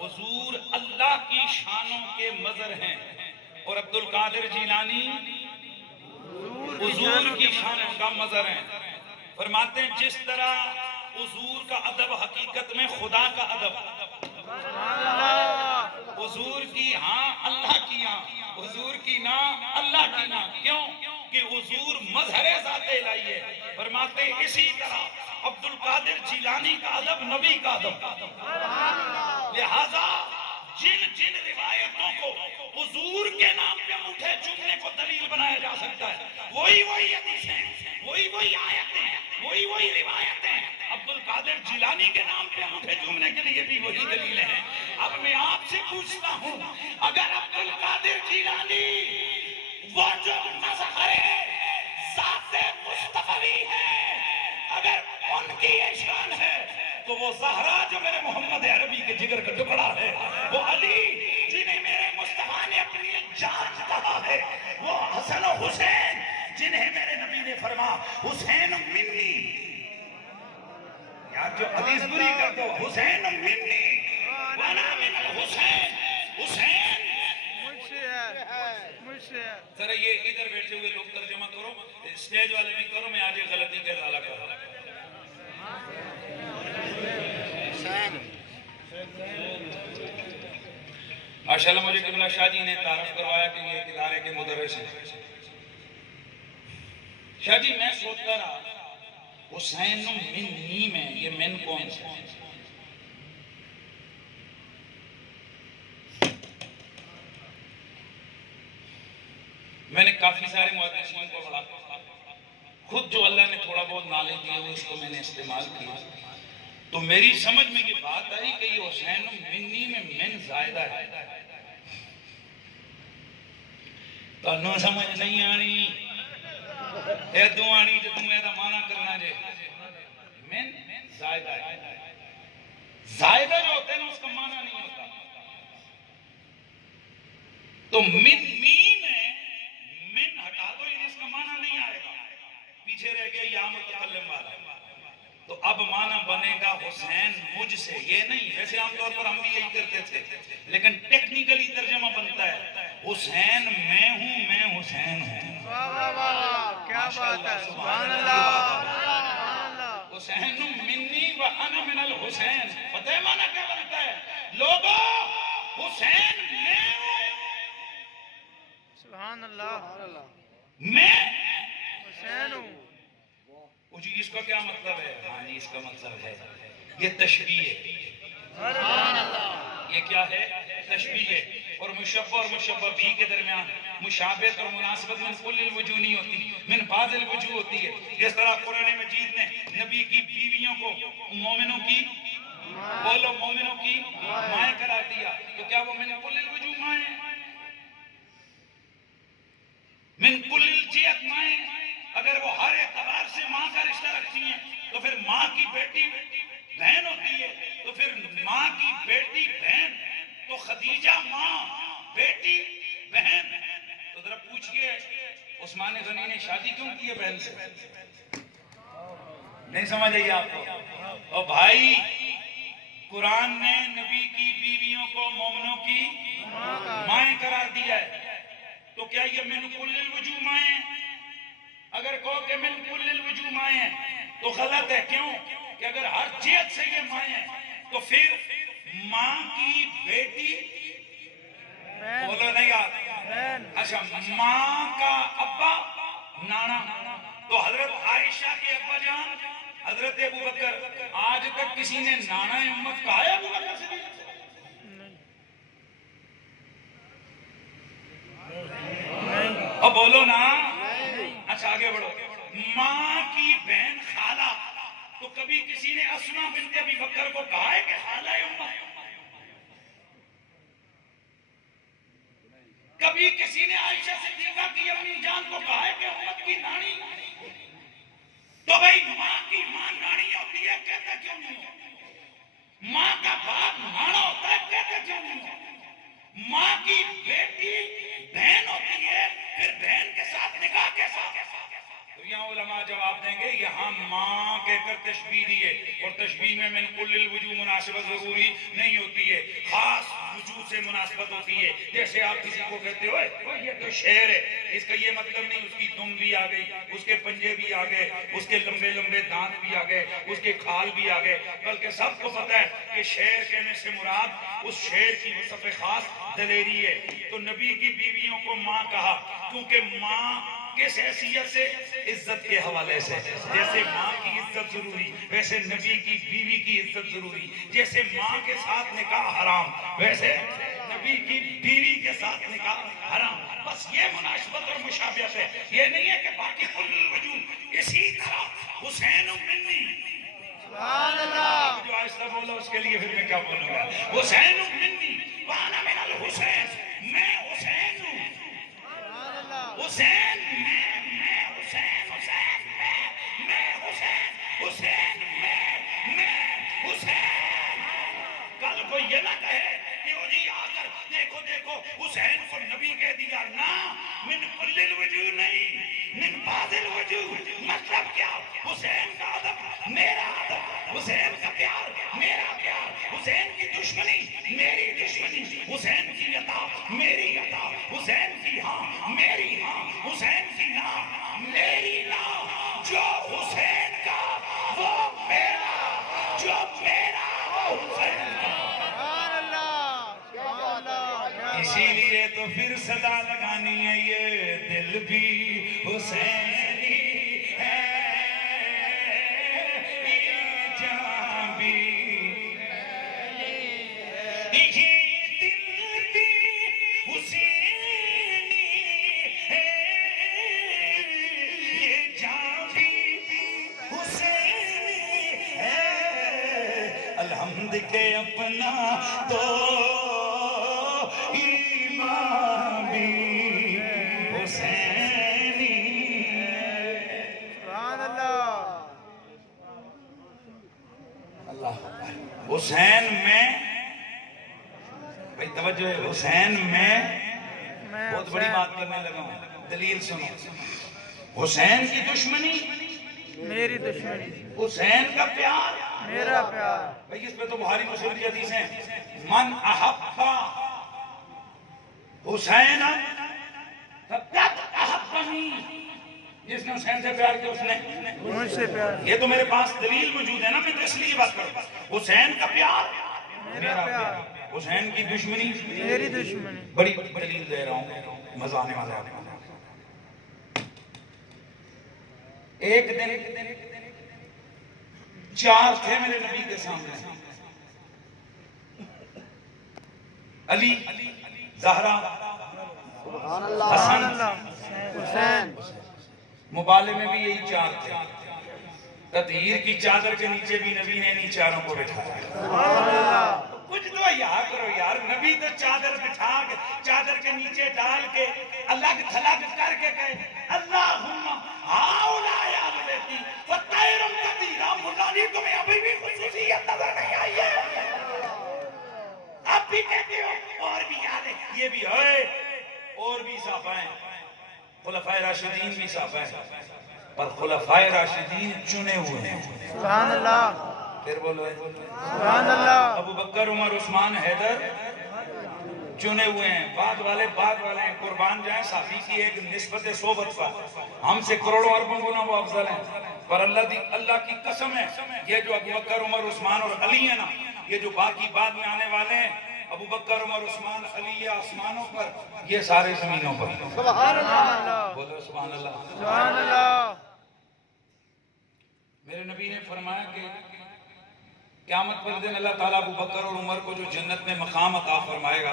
حضور اللہ کی شانوں کے مظہر ہیں اور عبد القادر جیلانی حضور کی شانوں کا مظہر ہیں. فرماتے ہیں جس طرح حضور کا ادب حقیقت میں خدا کا ادب, حضور کی ہاں اللہ کی ہاں, حضور کی نا اللہ کی نا. کیوں کہ حضور مظہر ذات الہی ہے. فرماتے ہیں اسی طرح عبد القادر جیلانی کا ادب نبی کا ادب. لہذا جن جن روایتوں کو حضور کے نام پہ انگوٹھے چومنے کو دلیل بنایا جا سکتا ہے وہی حدیثیں, وہی آیتیں, وہی روایتیں عبد القادر جیلانی کے نام پہ انگوٹھے چومنے کے لیے بھی وہی دلیلیں ہیں. اب میں آپ سے پوچھتا ہوں اگر عبد القادر جیلانی وہ جو مظہر ذات مصطفی ہے اگر ان کی یہ شان ہے تو وہ زہرا جو میرے محمد عربی کے جگر کا ٹکڑا ہے, وہ علی جنہیں میرے مصطفیٰ نے اپنی جان کہا ہے, وہ حسن و حسین جنہیں میرے نبی نے فرما حسین منی, یار جو حدیث بری کر دو حسین منی وانا من الحسین, حسین مجھ سے ہے. ذرا یہ ادھر بیٹھے ہوئے لوگ ترجمہ کرو, اسٹیج والے بھی کرو, میں آج یہ غلطی کا ازالہ کر رہا ہوں. ماشاءاللہ مجھے قبلہ شاہ جی نے تعارف کروایا کہ یہ ادارے کے مدرس ہیں. شاہ جی میں سوچتا رہا حسین منی میں یہ من کون سا؟ میں نے کافی سارے محدثین کو پڑھا, خود جو اللہ نے تھوڑا بہت نالج دیا وہ اس کو میں نے استعمال کیا, تو میری سمجھ میں یہ بات آئی کہ یہ حسین منی میں من زائدہ ہے. تو انہوں سمجھ نہیں آنی اے دو آنی جو تمہیں دا معنی کرنا جے من زائدہ ہے. زائدہ جو ہوتے ہیں اس کا معنی نہیں ہوتا. تو من من ہٹا دو یہ اس کا معنی نہیں آئے گا, پیچھے رہ گیا یا متکلم والا. تو اب معنی بنے گا حسین مجھ سے, یہ نہیں. ویسے عام طور پر ہم بھی یہی کرتے تھے لیکن ٹیکنیکلی ترجمہ بنتا ہے حسین میں ہوں, میں حسین ہوں. کیا بات ہے, سبحان اللہ. حسین منی و انا من الحسین. پتہ ہے معنی کیا بنتا ہے لوگوں؟ حسین میں ہوں, سبحان اللہ, میں حسین ہوں. جی اس کا کیا مطلب ہے؟ ہاں جی اس کا مطلب ہے یہ تشبیہ ہے. یہ کیا ہے؟ تشبیہ ہے. اور مشبہ اور مشبہ بھی کے درمیان مشابہت اور مناسبت من کل الوجوہ نہیں ہوتی, من بعض الوجوہ ہوتی ہے. جس طرح قرآن مجید نے نبی کی بیویوں کو مومنوں کی تو پھر ماں کی بیٹی بہن ہوتی ہے، تو پھر ماں کی بیٹی بہن تو خدیجہ ماں بیٹی بہن. تو ذرا پوچھئے عثمان غنی نے شادی کیوں کی ہے بہن سے؟ نہیں سمجھ آئی آپ کو؟ اور بھائی قرآن نے نبی کی بیویوں کو مومنوں کی مائیں قرار دیا ہے، تو کیا یہ من کل الوجوہ مائیں؟ اگر کہو کہ من کل الوجوہ مائیں ہیں تو غلط ہے. کیوں کہ اگر ہر جہت سے یہ مائیں ہیں تو پھر ماں کی بیٹی بولو نہیں یار. اچھا ماں کا ابا نانا، تو حضرت عائشہ کے ابا جان حضرت ابو بکر، آج تک کسی نے نانا امت کہا ہے ابو بکر سے؟ اب بولو نا. اچھا آگے بڑھو. ماں کی بہن خالہ، تو کبھی کسی نے اسما بنت ابی بکر کو کہا ہے کہ خالہ امت؟ کبھی کسی نے عائشہ صدیقہ کی امی جان کو کہا ہے کہ امت کی نانی؟ تو بھائی ماں کی ماں نانی ہوتی ہے، کہتا کیوں نہیں ہو؟ ماں کا باپ نانا ہوتا ہے، کہتا کیوں نہیں ہو؟ ماں کی بیٹی بہن ہوتی ہے، پھر بہن کے ساتھ نکاح کیسا؟ تو یہاں علماء جواب دیں گے یہاں ماں کہہ کر تشبیہ دیے، اور تشبیہ میں من کل الوجوہ مناسبت ضروری نہیں ہوتی ہے، خاص وجوہ سے مناسبت ہوتی ہے. جیسے آپ کسی کو کہتے ہو یہ تو شیر ہے، اس کا یہ مطلب نہیں اس کی دم بھی آ گئی، اس کے پنجے بھی آ گئے، اس کے لمبے لمبے دانت بھی آ گئے، اس کے کھال بھی آ گئے، بلکہ سب کو پتہ ہے کہ شیر کہنے سے مراد اس شیر کی وصف خاص دلیری ہے. تو نبی کی بیویوں کو ماں کہا کیونکہ ماں کس حیثیت سے؟ عزت کے حوالے سے. جیسے ماں کی عزت ضروری ویسے نبی کی بیوی کی عزت ضروری. جیسے ماں کے ساتھ نکاح حرام ویسے نبی کی بیوی کے ساتھ نکاح حرام. بس یہ مناسبت اور مشابہت ہے، یہ نہیں ہے کہ باقی کل الوجوہ. اسی طرح حسین منی، سبحان اللہ. جو آہستہ بولا اس کے لیے پھر میں کیا بولوں گا. حسین منی وانا من الحسین، میں حسین ہوں. حسین میں حسین، حسین میں حسین، حسین میں حسین. کل کو یہ نہ کہے کہ وہ جی آ کر دیکھو دیکھو حسین کو نبی کہہ دیا. نا من کل الوجوہ نہیں، من بعض الوجوہ. مطلب کیا؟ حسین کا ادب میرا ادب، حسین کا پیار میرا پیار، حسین کی دشمنی میری دشمنی، حسین کی عطا میری عطا، حسین کی ہاں میری ہاں، حسین کی نا میری نا. جو حسین کا وہ میرا، جو میرا وہ حسین کا. سبحان اللہ. سبحان اللہ. اسی لیے تو پھر صدا لگانی ہے یہ دل بھی حسینی ہے، یہ جان بھی، یہ دل بھی حسینی ہے، یہ جان بھی حسینی ہے. الحمد کے اپنا تو ایمان بھی حسینی ہے. سبحان اللہ. اللہ حسین میں، بھائی توجہ ہے، حسین میں بہت بڑی بات کرنے لگا ہوں، دلیل سنو. حسین کی دشمنی میری دشمنی، حسین کا پیار میرا پیار. بھائی اس پہ تو بخاری مسلم کی حدیث ہیں. من احبا حسین فقد احبنی، جس نے حسین سے پیار کیا اس نے مجھ سے پیار. یہ تو میرے پاس دلیل موجود ہے نا، میں تو اس لیے بات کروں. حسین کا پیار میرا پیار، حسین کی دشمنی میری دشمنی. بڑی دلیل دے رہا ہوں، مزہ آنے والا ہے. ایک دن چار تھے میرے نبی کے سامنے، علی، زہرا، سبحان اللہ. حسن. حسین. مبالے میں بھی یہی چار تھے. تطہیر کی چادر کے نیچے بھی نبی نے انہی چاروں کو بٹھایا. سبحان اللہ. کچھ تو یہاں کرو یار. نبی تو چادر بٹھا کے چادر کے نیچے ڈال کے الگ تھلگ کر کے کہے اللہم ہاؤلائی آل بیتی وطیرم کثیرا علی تمہیں ابھی بھی خصوصیت نظر نہیں آئی ہے؟ اب بھی کہتے ہو اور بھی آلے، یہ بھی ہے، اور بھی صحابہ ہیں، خلفائے راشدین بھی صحابہ ہیں، پر خلفائے راشدین چنے ہوئے ہیں۔ سبحان اللہ، پھر بولو سبحان اللہ، ابو بکر، عمر، عثمان، حیدر چنے ہوئے ہیں، بعد والے ہیں، قربان جائیں صحابی کی ایک نسبت صحبت پر، ہم سے کروڑوں اربوں گنا وہ افضل ہیں، پر اللہ کی قسم ہے، یہ جو ابو بکر، عمر، عثمان اور علی ہیں نا، یہ جو باقی بعد میں آنے والے ہیں، ابو بکر، عمر، عثمان، علی، یہ آسمانوں پر، یہ سارے زمینوں پر۔ سبحان اللہ، بولو سبحان اللہ۔ سبحان اللہ، میرے نبی نے فرمایا کہ قیامت پر دن اللہ تعالیٰ ابو بکر اور عمر کو جو جنت میں مقام عطا فرمائے گا،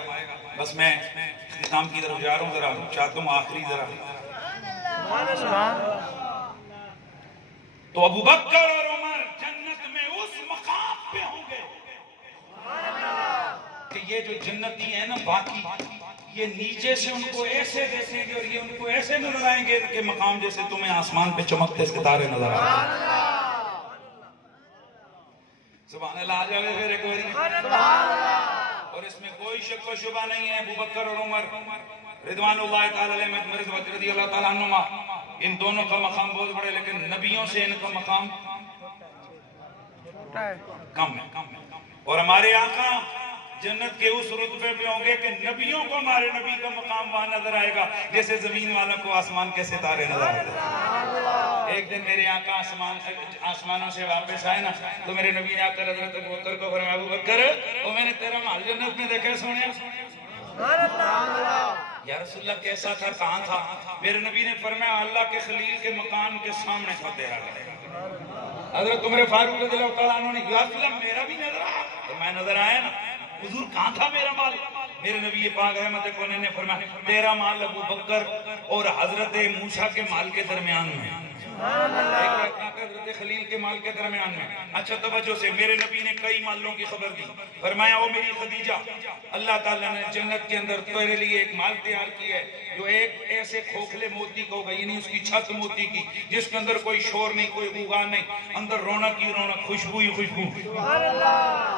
بس میں اختتام کی طرف جا رہا ہوں، ذرا چاہتا ہوں آخری ذرا، سبحان، تو ابو بکر اور عمر جنت میں اس مقام پہ ہوں گے کہ یہ جو جنتی ہیں نا باقی، یہ نیچے سے ان کو ایسے دیکھیں گے اور یہ ان کو ایسے نظر آئیں گے کہ مقام جیسے تمہیں آسمان پہ چمکتے ستارے نظر آئیں گے۔ سبحان اللہ، آ جاوے پھر ایک باری، اور اس میں کوئی شک و شبہ نہیں ہے، ابو بکر اور عمر رضوان اللہ تعالی علیہ مجمعین رضی اللہ تعالیٰ عنہما، ان دونوں کا مقام بہت بڑے، لیکن نبیوں سے ان کا مقام کم ہے، اور ہمارے آقا جنت کے اس رتبے پہ ہوں گے کہ نبیوں کو ہمارے نبی کا مقام وہاں نظر آئے گا جیسے زمین والوں کو آسمان کے ستارے نظر آئے گا۔ ایک دن میرے آقا آسمانوں سے واپس آئے نا، تو میرے نبی نے آ کر حضرت ابو بکر کو فرمایا، ابو بکر وہ میں نے تیرا محل جنت میں دیکھا سونے، یا رسول اللہ کیسا تھا، کہاں تھا؟ میرے نبی نے فرمایا اللہ کے خلیل کے مکان کے سامنے تھا تیرا۔ حضرت عمر فاروق رضی اللہ تعالیٰ عنہ نے یا رسول اللہ میرا بھی نظر آیا، تو میں نظر آیا نا، حضور کہاں تھا میرا مال؟ میرے نبی پاک رحمت کونین نے فرمایا تیرا مال ابو بکر اور حضرت موسیٰ کے مال کے درمیان میں، حضرت خلیل کے مال کے درمیان میں۔ اچھا توجہ سے، میرے نبی نے کئی مالوں کی خبر دی، فرمایا او میری خدیجہ، اللہ تعالیٰ نے جنت کے اندر تیرے لیے ایک مال تیار کی ہے جو ایک ایسے کھوکھلے موتی کا ہوگا، یعنی اس کی چھت موتی کی، جس کے اندر کوئی شور نہیں، کوئی غوغا نہیں، اندر رونق ہی رونق، خوشبو ہی خوشبو۔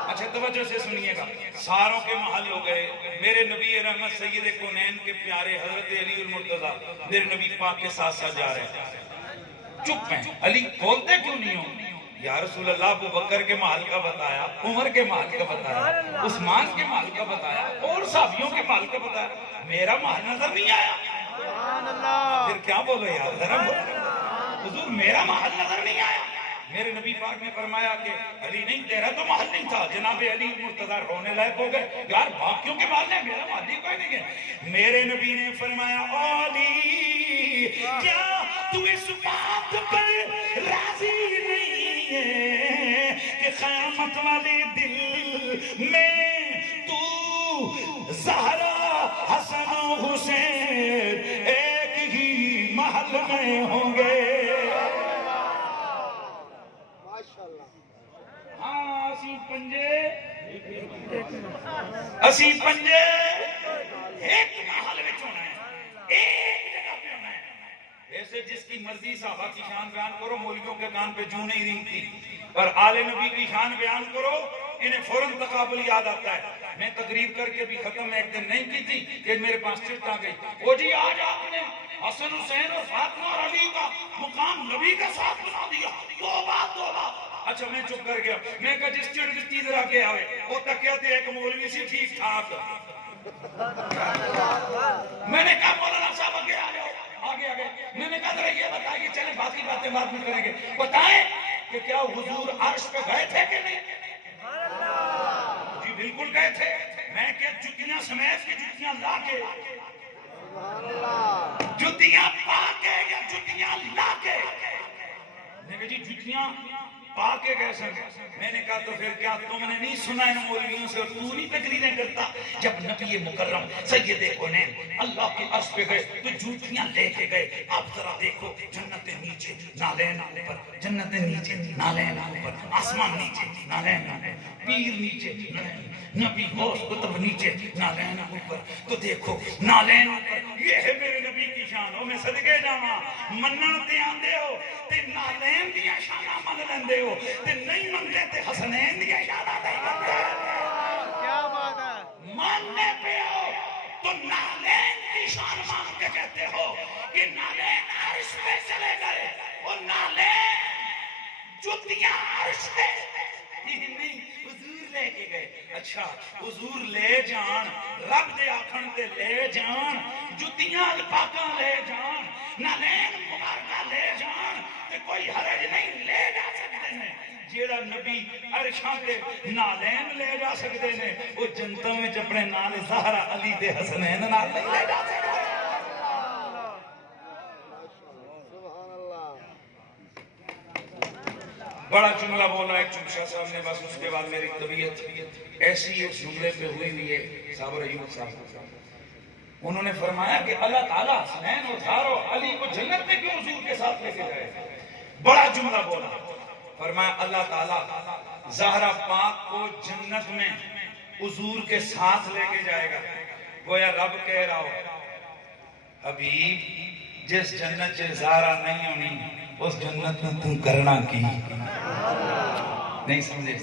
اچھا توجہ سے سنیے گا، ساروں کے محل ہو گئے، میرے نبی رحمت سید کونین کے پیارے حضرت علی المرتضیٰ میرے نبی پاک کے ساتھ ساتھ جا رہے ہیں، چپ ہیں، علی بولتے کیوں نہیں ہو؟ یا رسول اللہ ابو بکر کے محل کا بتایا، عمر کے محل کا بتایا، عثمان کے محل کا بتایا، اور صحابیوں کے محل کا بتایا، میرا محل نظر نہیں آیا؟ پھر کیا بولو یار، ذرا حضور میرا محل نظر نہیں آیا؟ میرے نبی پاک نے فرمایا کہ علی نہیں، تیرا تو محل نہیں تھا۔ جناب علی مرتضیٰ رونے لائق ہو گئے، یار باقیوں کے محل ہے، میرا محل ہی کوئی نہیں ہے۔ میرے نبی نے فرمایا علی کیا تو اس بات پر راضی نہیں ہے کہ قیامت والے دل میں تو زہرا حسن و حسین ایک ہی محل میں ہوں گے؟ اسی پنجے ایک محل میں ہونا ہے، ایک جگہ پہ ہونا ہے۔ ایسے جس کی مرضی صحابہ کی شان بیان کرو، مولویوں کے کان پہ جوں نہیں رینگتی، اور آل نبی کی شان بیان کرو انہیں فوراً تقابل یاد آتا ہے۔ میں تقریر کر کے بھی ختم ایک دن نہیں کی تھی کہ میرے پاس چٹ آ گئی، وہ جی آج آپ نے حسن حسین اور فاطمہ اور علی کا مقام نبی کا ساتھ بنا دیا، توبہ۔ اچھا میں چپ کر گیا، میں کہا جس چڑ جس چیز رکھ کے آئے وہ تکیہ تھے ایک مولوی سی ٹھیک ٹھاک، میں نے کہا مولانا صاحب آگے آ جاؤ، آگے میں نے کہا ذرا یہ بتائیے، چلیں باقی باتیں بعد میں کریں گے، بتائیں کہ کیا حضور عرش پہ گئے تھے کہ نہیں؟ جی بالکل گئے تھے۔ میں کہ جتیاں سمیت کی جتیاں لا کے، جتیاں پا کے یا جتیاں لا کے؟ میں کہا جی جتیاں پا کے کیسے؟ میں نے کہا تو پھر کیا تم نے نہیں سنا ان مولویوں سے اور تو نہیں تقریریں کرتا؟ جب نبی مکرم سید کونین اللہ کے عرش پہ گئے تو جوتیاں لے کے گئے۔ آپ ذرا دیکھو، جنت نیچے نالین اوپر، جنت نیچے نالین اوپر، آسمان نیچے نالین اوپر، پیر نیچے نبی غوث قطب نیچے نالین اوپر، تو دیکھو نالین اوپر، یہ ہے میرے نبی کی شان۔ میں صدقے جاواں منن تے آندے ہو تے نالین دیاں شاناں من لیندے ہو۔ ہو تے نہیں منگے تے حسنین دی اشارہ نہیں منگے کیا بات ہے ماننے پہ ہو تو نالین کی شان مان کے کہتے ہو کہ نالین عرش پہ چلے گئے اور نالین جتیاں عرش پہ نہیں حضور لے کے گئے اچھا حضور لے جان رب دے آکھن تے لے جان جتیاں الپاکاں لے جان نالین مبارکہ لے جان تے کوئی حرج نہیں لے جا سکتے ہیں جیڑا نبی عرشاں تے نالین لے جا سکتے ہیں وہ جنتوں میں اپنے نال زہرا علی تے حسنین نال نہیں لے جا سکتے سبحان اللہ بڑا جملہ بولا ایک چمشا صاحب نے بس اس کے بعد میری طبیعت ایسی اس جملے پہ ہوئی ہے صابر ایوب صاحب انہوں نے فرمایا کہ اللہ تعالیٰ حسنین اور زہرا و علی کو جنت میں کیوں حضور کے ساتھ لے کے جائے بڑا جملہ بولا فرمایا اللہ تعالیٰ زہرا پاک کو جنت میں حضور کے ساتھ لے کے جائے گا گویا رب کہہ رہا ہو حبیب جس جنت سے زہرا نہیں ہونی اس جنت میں تم کرنا کی نہیں سمجھے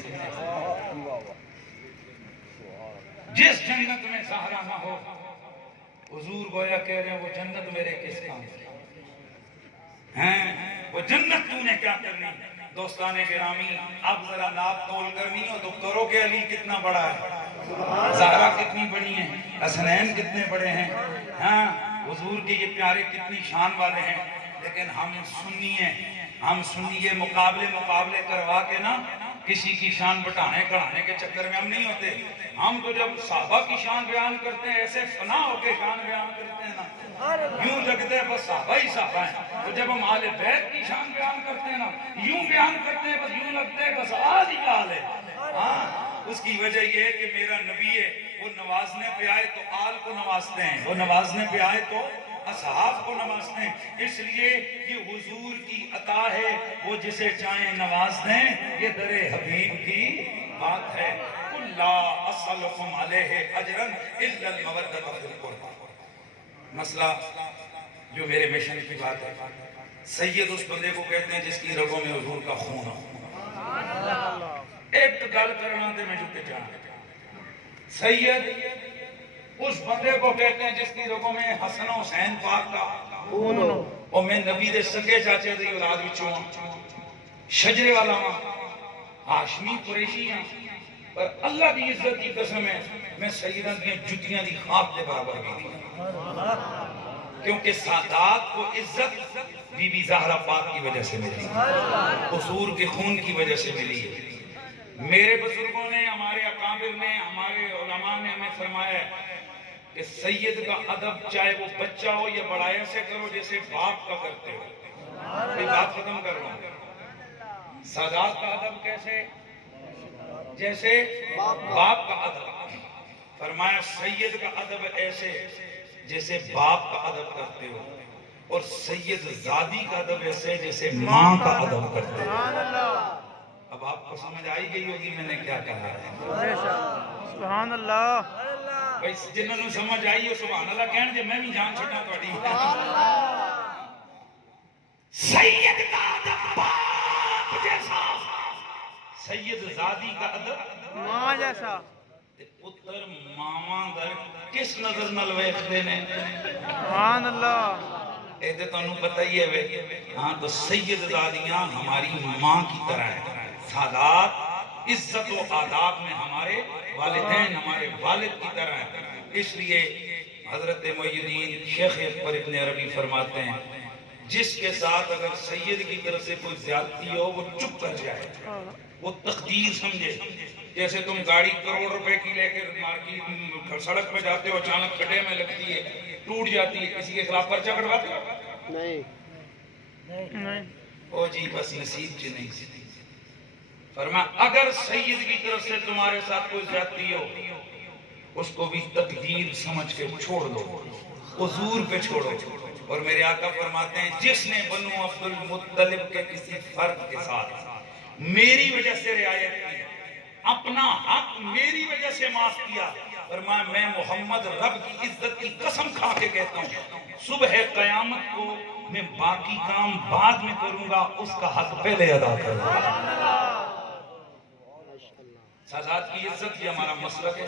جس جنت میں زہرا نہ ہو حضور گویا کہہ رہے ہیں وہ جنت میرے کس کام ہیں وہ جنت تو نے کیا کرنی دوستان گرامی اب ذرا ناپ تول کرنی ہو تو کرو کہ علی کتنا بڑا ہے زہرا کتنی بڑی ہیں حسنین کتنے بڑے ہیں ہاں حضور کے یہ پیارے کتنی شان والے ہیں لیکن ہم سنی ہیں ہم سنی یہ مقابلے کروا کے نا کسی کی شان بٹانے کڑھانے کے چکر میں ہم نہیں ہوتے ہم تو جب صحابہ کی شان بیان کرتے ہیں ایسے فنا ہو کے شان بیان کرتے ہیں نا یوں لگتے ہیں بس صحابہ ہی صحابہ ہیں تو جب ہم آل بیت کی شان بیان کرتے ہیں نا یوں بیان کرتے ہیں بس یوں لگتے ہیں بس آل ہی آل ہے ہاں اس کی وجہ یہ ہے کہ میرا نبی ہے وہ نوازنے پہ آئے تو آل کو نوازتے ہیں وہ نوازنے پہ آئے تو اصحاب کو نوازتے ہیں اس لیے یہ حضور کی عطا ہے وہ جسے چاہیں نواز دیں یہ در حبیب کی بات ہے قُلْ لَا أَسْأَلُكُمْ عَلَيْهِ أَجْرًا إِلَّا الْمَوَدَّةَ فِي الْقُرْبَى مسئلہ جو میرے مشن کی بات ہے سید اس بندے کو کہتے ہیں جس کی رگوں میں حضور کا خون ہو ایک گل کرنا تے میں جھکے جانا سید اس بندے کو کہتے ہیں جس کی رگوں میں حسن و حسین پاک کا خون ہو اور میں نبی دے سگے چاچے دی اولاد وچوں شجرے والا ہاں ہاشمی قریشی ہاں پر اللہ دی عزت کی قسم ہے میں سیدہ دی جتیاں دی خواب دے برابر بھی کیونکہ سادات کو عزت بی بی زہرا پاک کی وجہ سے ملی حضور کے خون کی وجہ سے ملی ہے میرے بزرگوں نے ہمارے اکابر نے ہمارے علماء نے ہمیں فرمایا ہے کہ سید کا ادب چاہے وہ بچہ ہو یا بڑا ایسے کرو جیسے باپ کا کرتے ہو یہ بات ختم کر رہا ہوں سادات کا ادب کیسے جیسے باپ کا ادب فرمایا سید کا ادب ایسے جیسے باپ کا ادب کرتے ہو اور سید زادی کا ادب ایسے جیسے ماں کا ادب کرتے ہو اب آپ کو سمجھ آئی گئی ہوگی میں نے کیا کہا ہے سبحان اللہ جنہوں نے سمجھ آئی ہو سبحان اللہ کہنے جے میں بھی جان چھٹا توڑی سید کا ادب باپ جیسا سید زادی کا ادب ماں جیسا پتر ماما در کس نظر نل ویکھدے نے سبحان اللہ اے تے تانوں پتہ ہی ہے وے ہاں تو سید زادیاں ہماری ماں کی طرح ہیں سادات عزت و آداب میں ہمارے والدین ہمارے والد کی طرح ہیں اس لیے حضرت محی الدین شیخ اکبر ابن عربی فرماتے ہیں جس کے ساتھ اگر سید کی طرف سے کوئی زیادتی ہو وہ چپ کر جائے وہ تقدیر سمجھے جیسے تم گاڑی کروڑ روپے کی لے کے مارکیٹ سڑک پہ جاتے ہو اچانک کھڈے میں لگتی ہے ٹوٹ جاتی ہے کسی کے خلاف پرچہ کٹواتے ہو نہیں او جی بس نصیب چ نہیں فرمایا اگر سید کی طرف سے تمہارے ساتھ کوئی زیادتی ہو اس کو بھی تقدیر سمجھ کے چھوڑ دو حضور پہ چھوڑو اور میرے آقا فرماتے ہیں جس نے بنو عبد المطلب کے کسی فرد کے ساتھ میری وجہ سے رعایت کی اپنا حق میری وجہ سے معاف کیا، فرمایا میں محمد رب کی عزت کی قسم کھا کے کہتا ہوں صبح قیامت کو میں باقی کام بعد میں کروں گا، اس کا حق پہلے ادا کروں گا۔ سادات کی عزت یہ ہمارا مسلک ہے،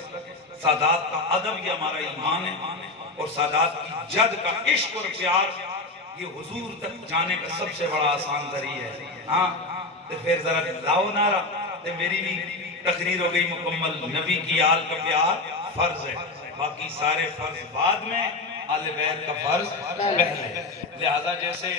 سادات کا ادب یہ ہمارا ایمان ہے، اور سادات کی جد کا عشق اور پیار یہ حضور تک جانے کا سب سے بڑا آسان ذریعہ ہے۔ ہاں تو پھر ذرا لاؤ نعرہ، تو میری بھی تقریر ہو گئی مکمل۔ نبی کی آل کا پیار فرض ہے، باقی سارے فرض بعد میں، آل بیت کا فرض پہلے، لہذا جیسے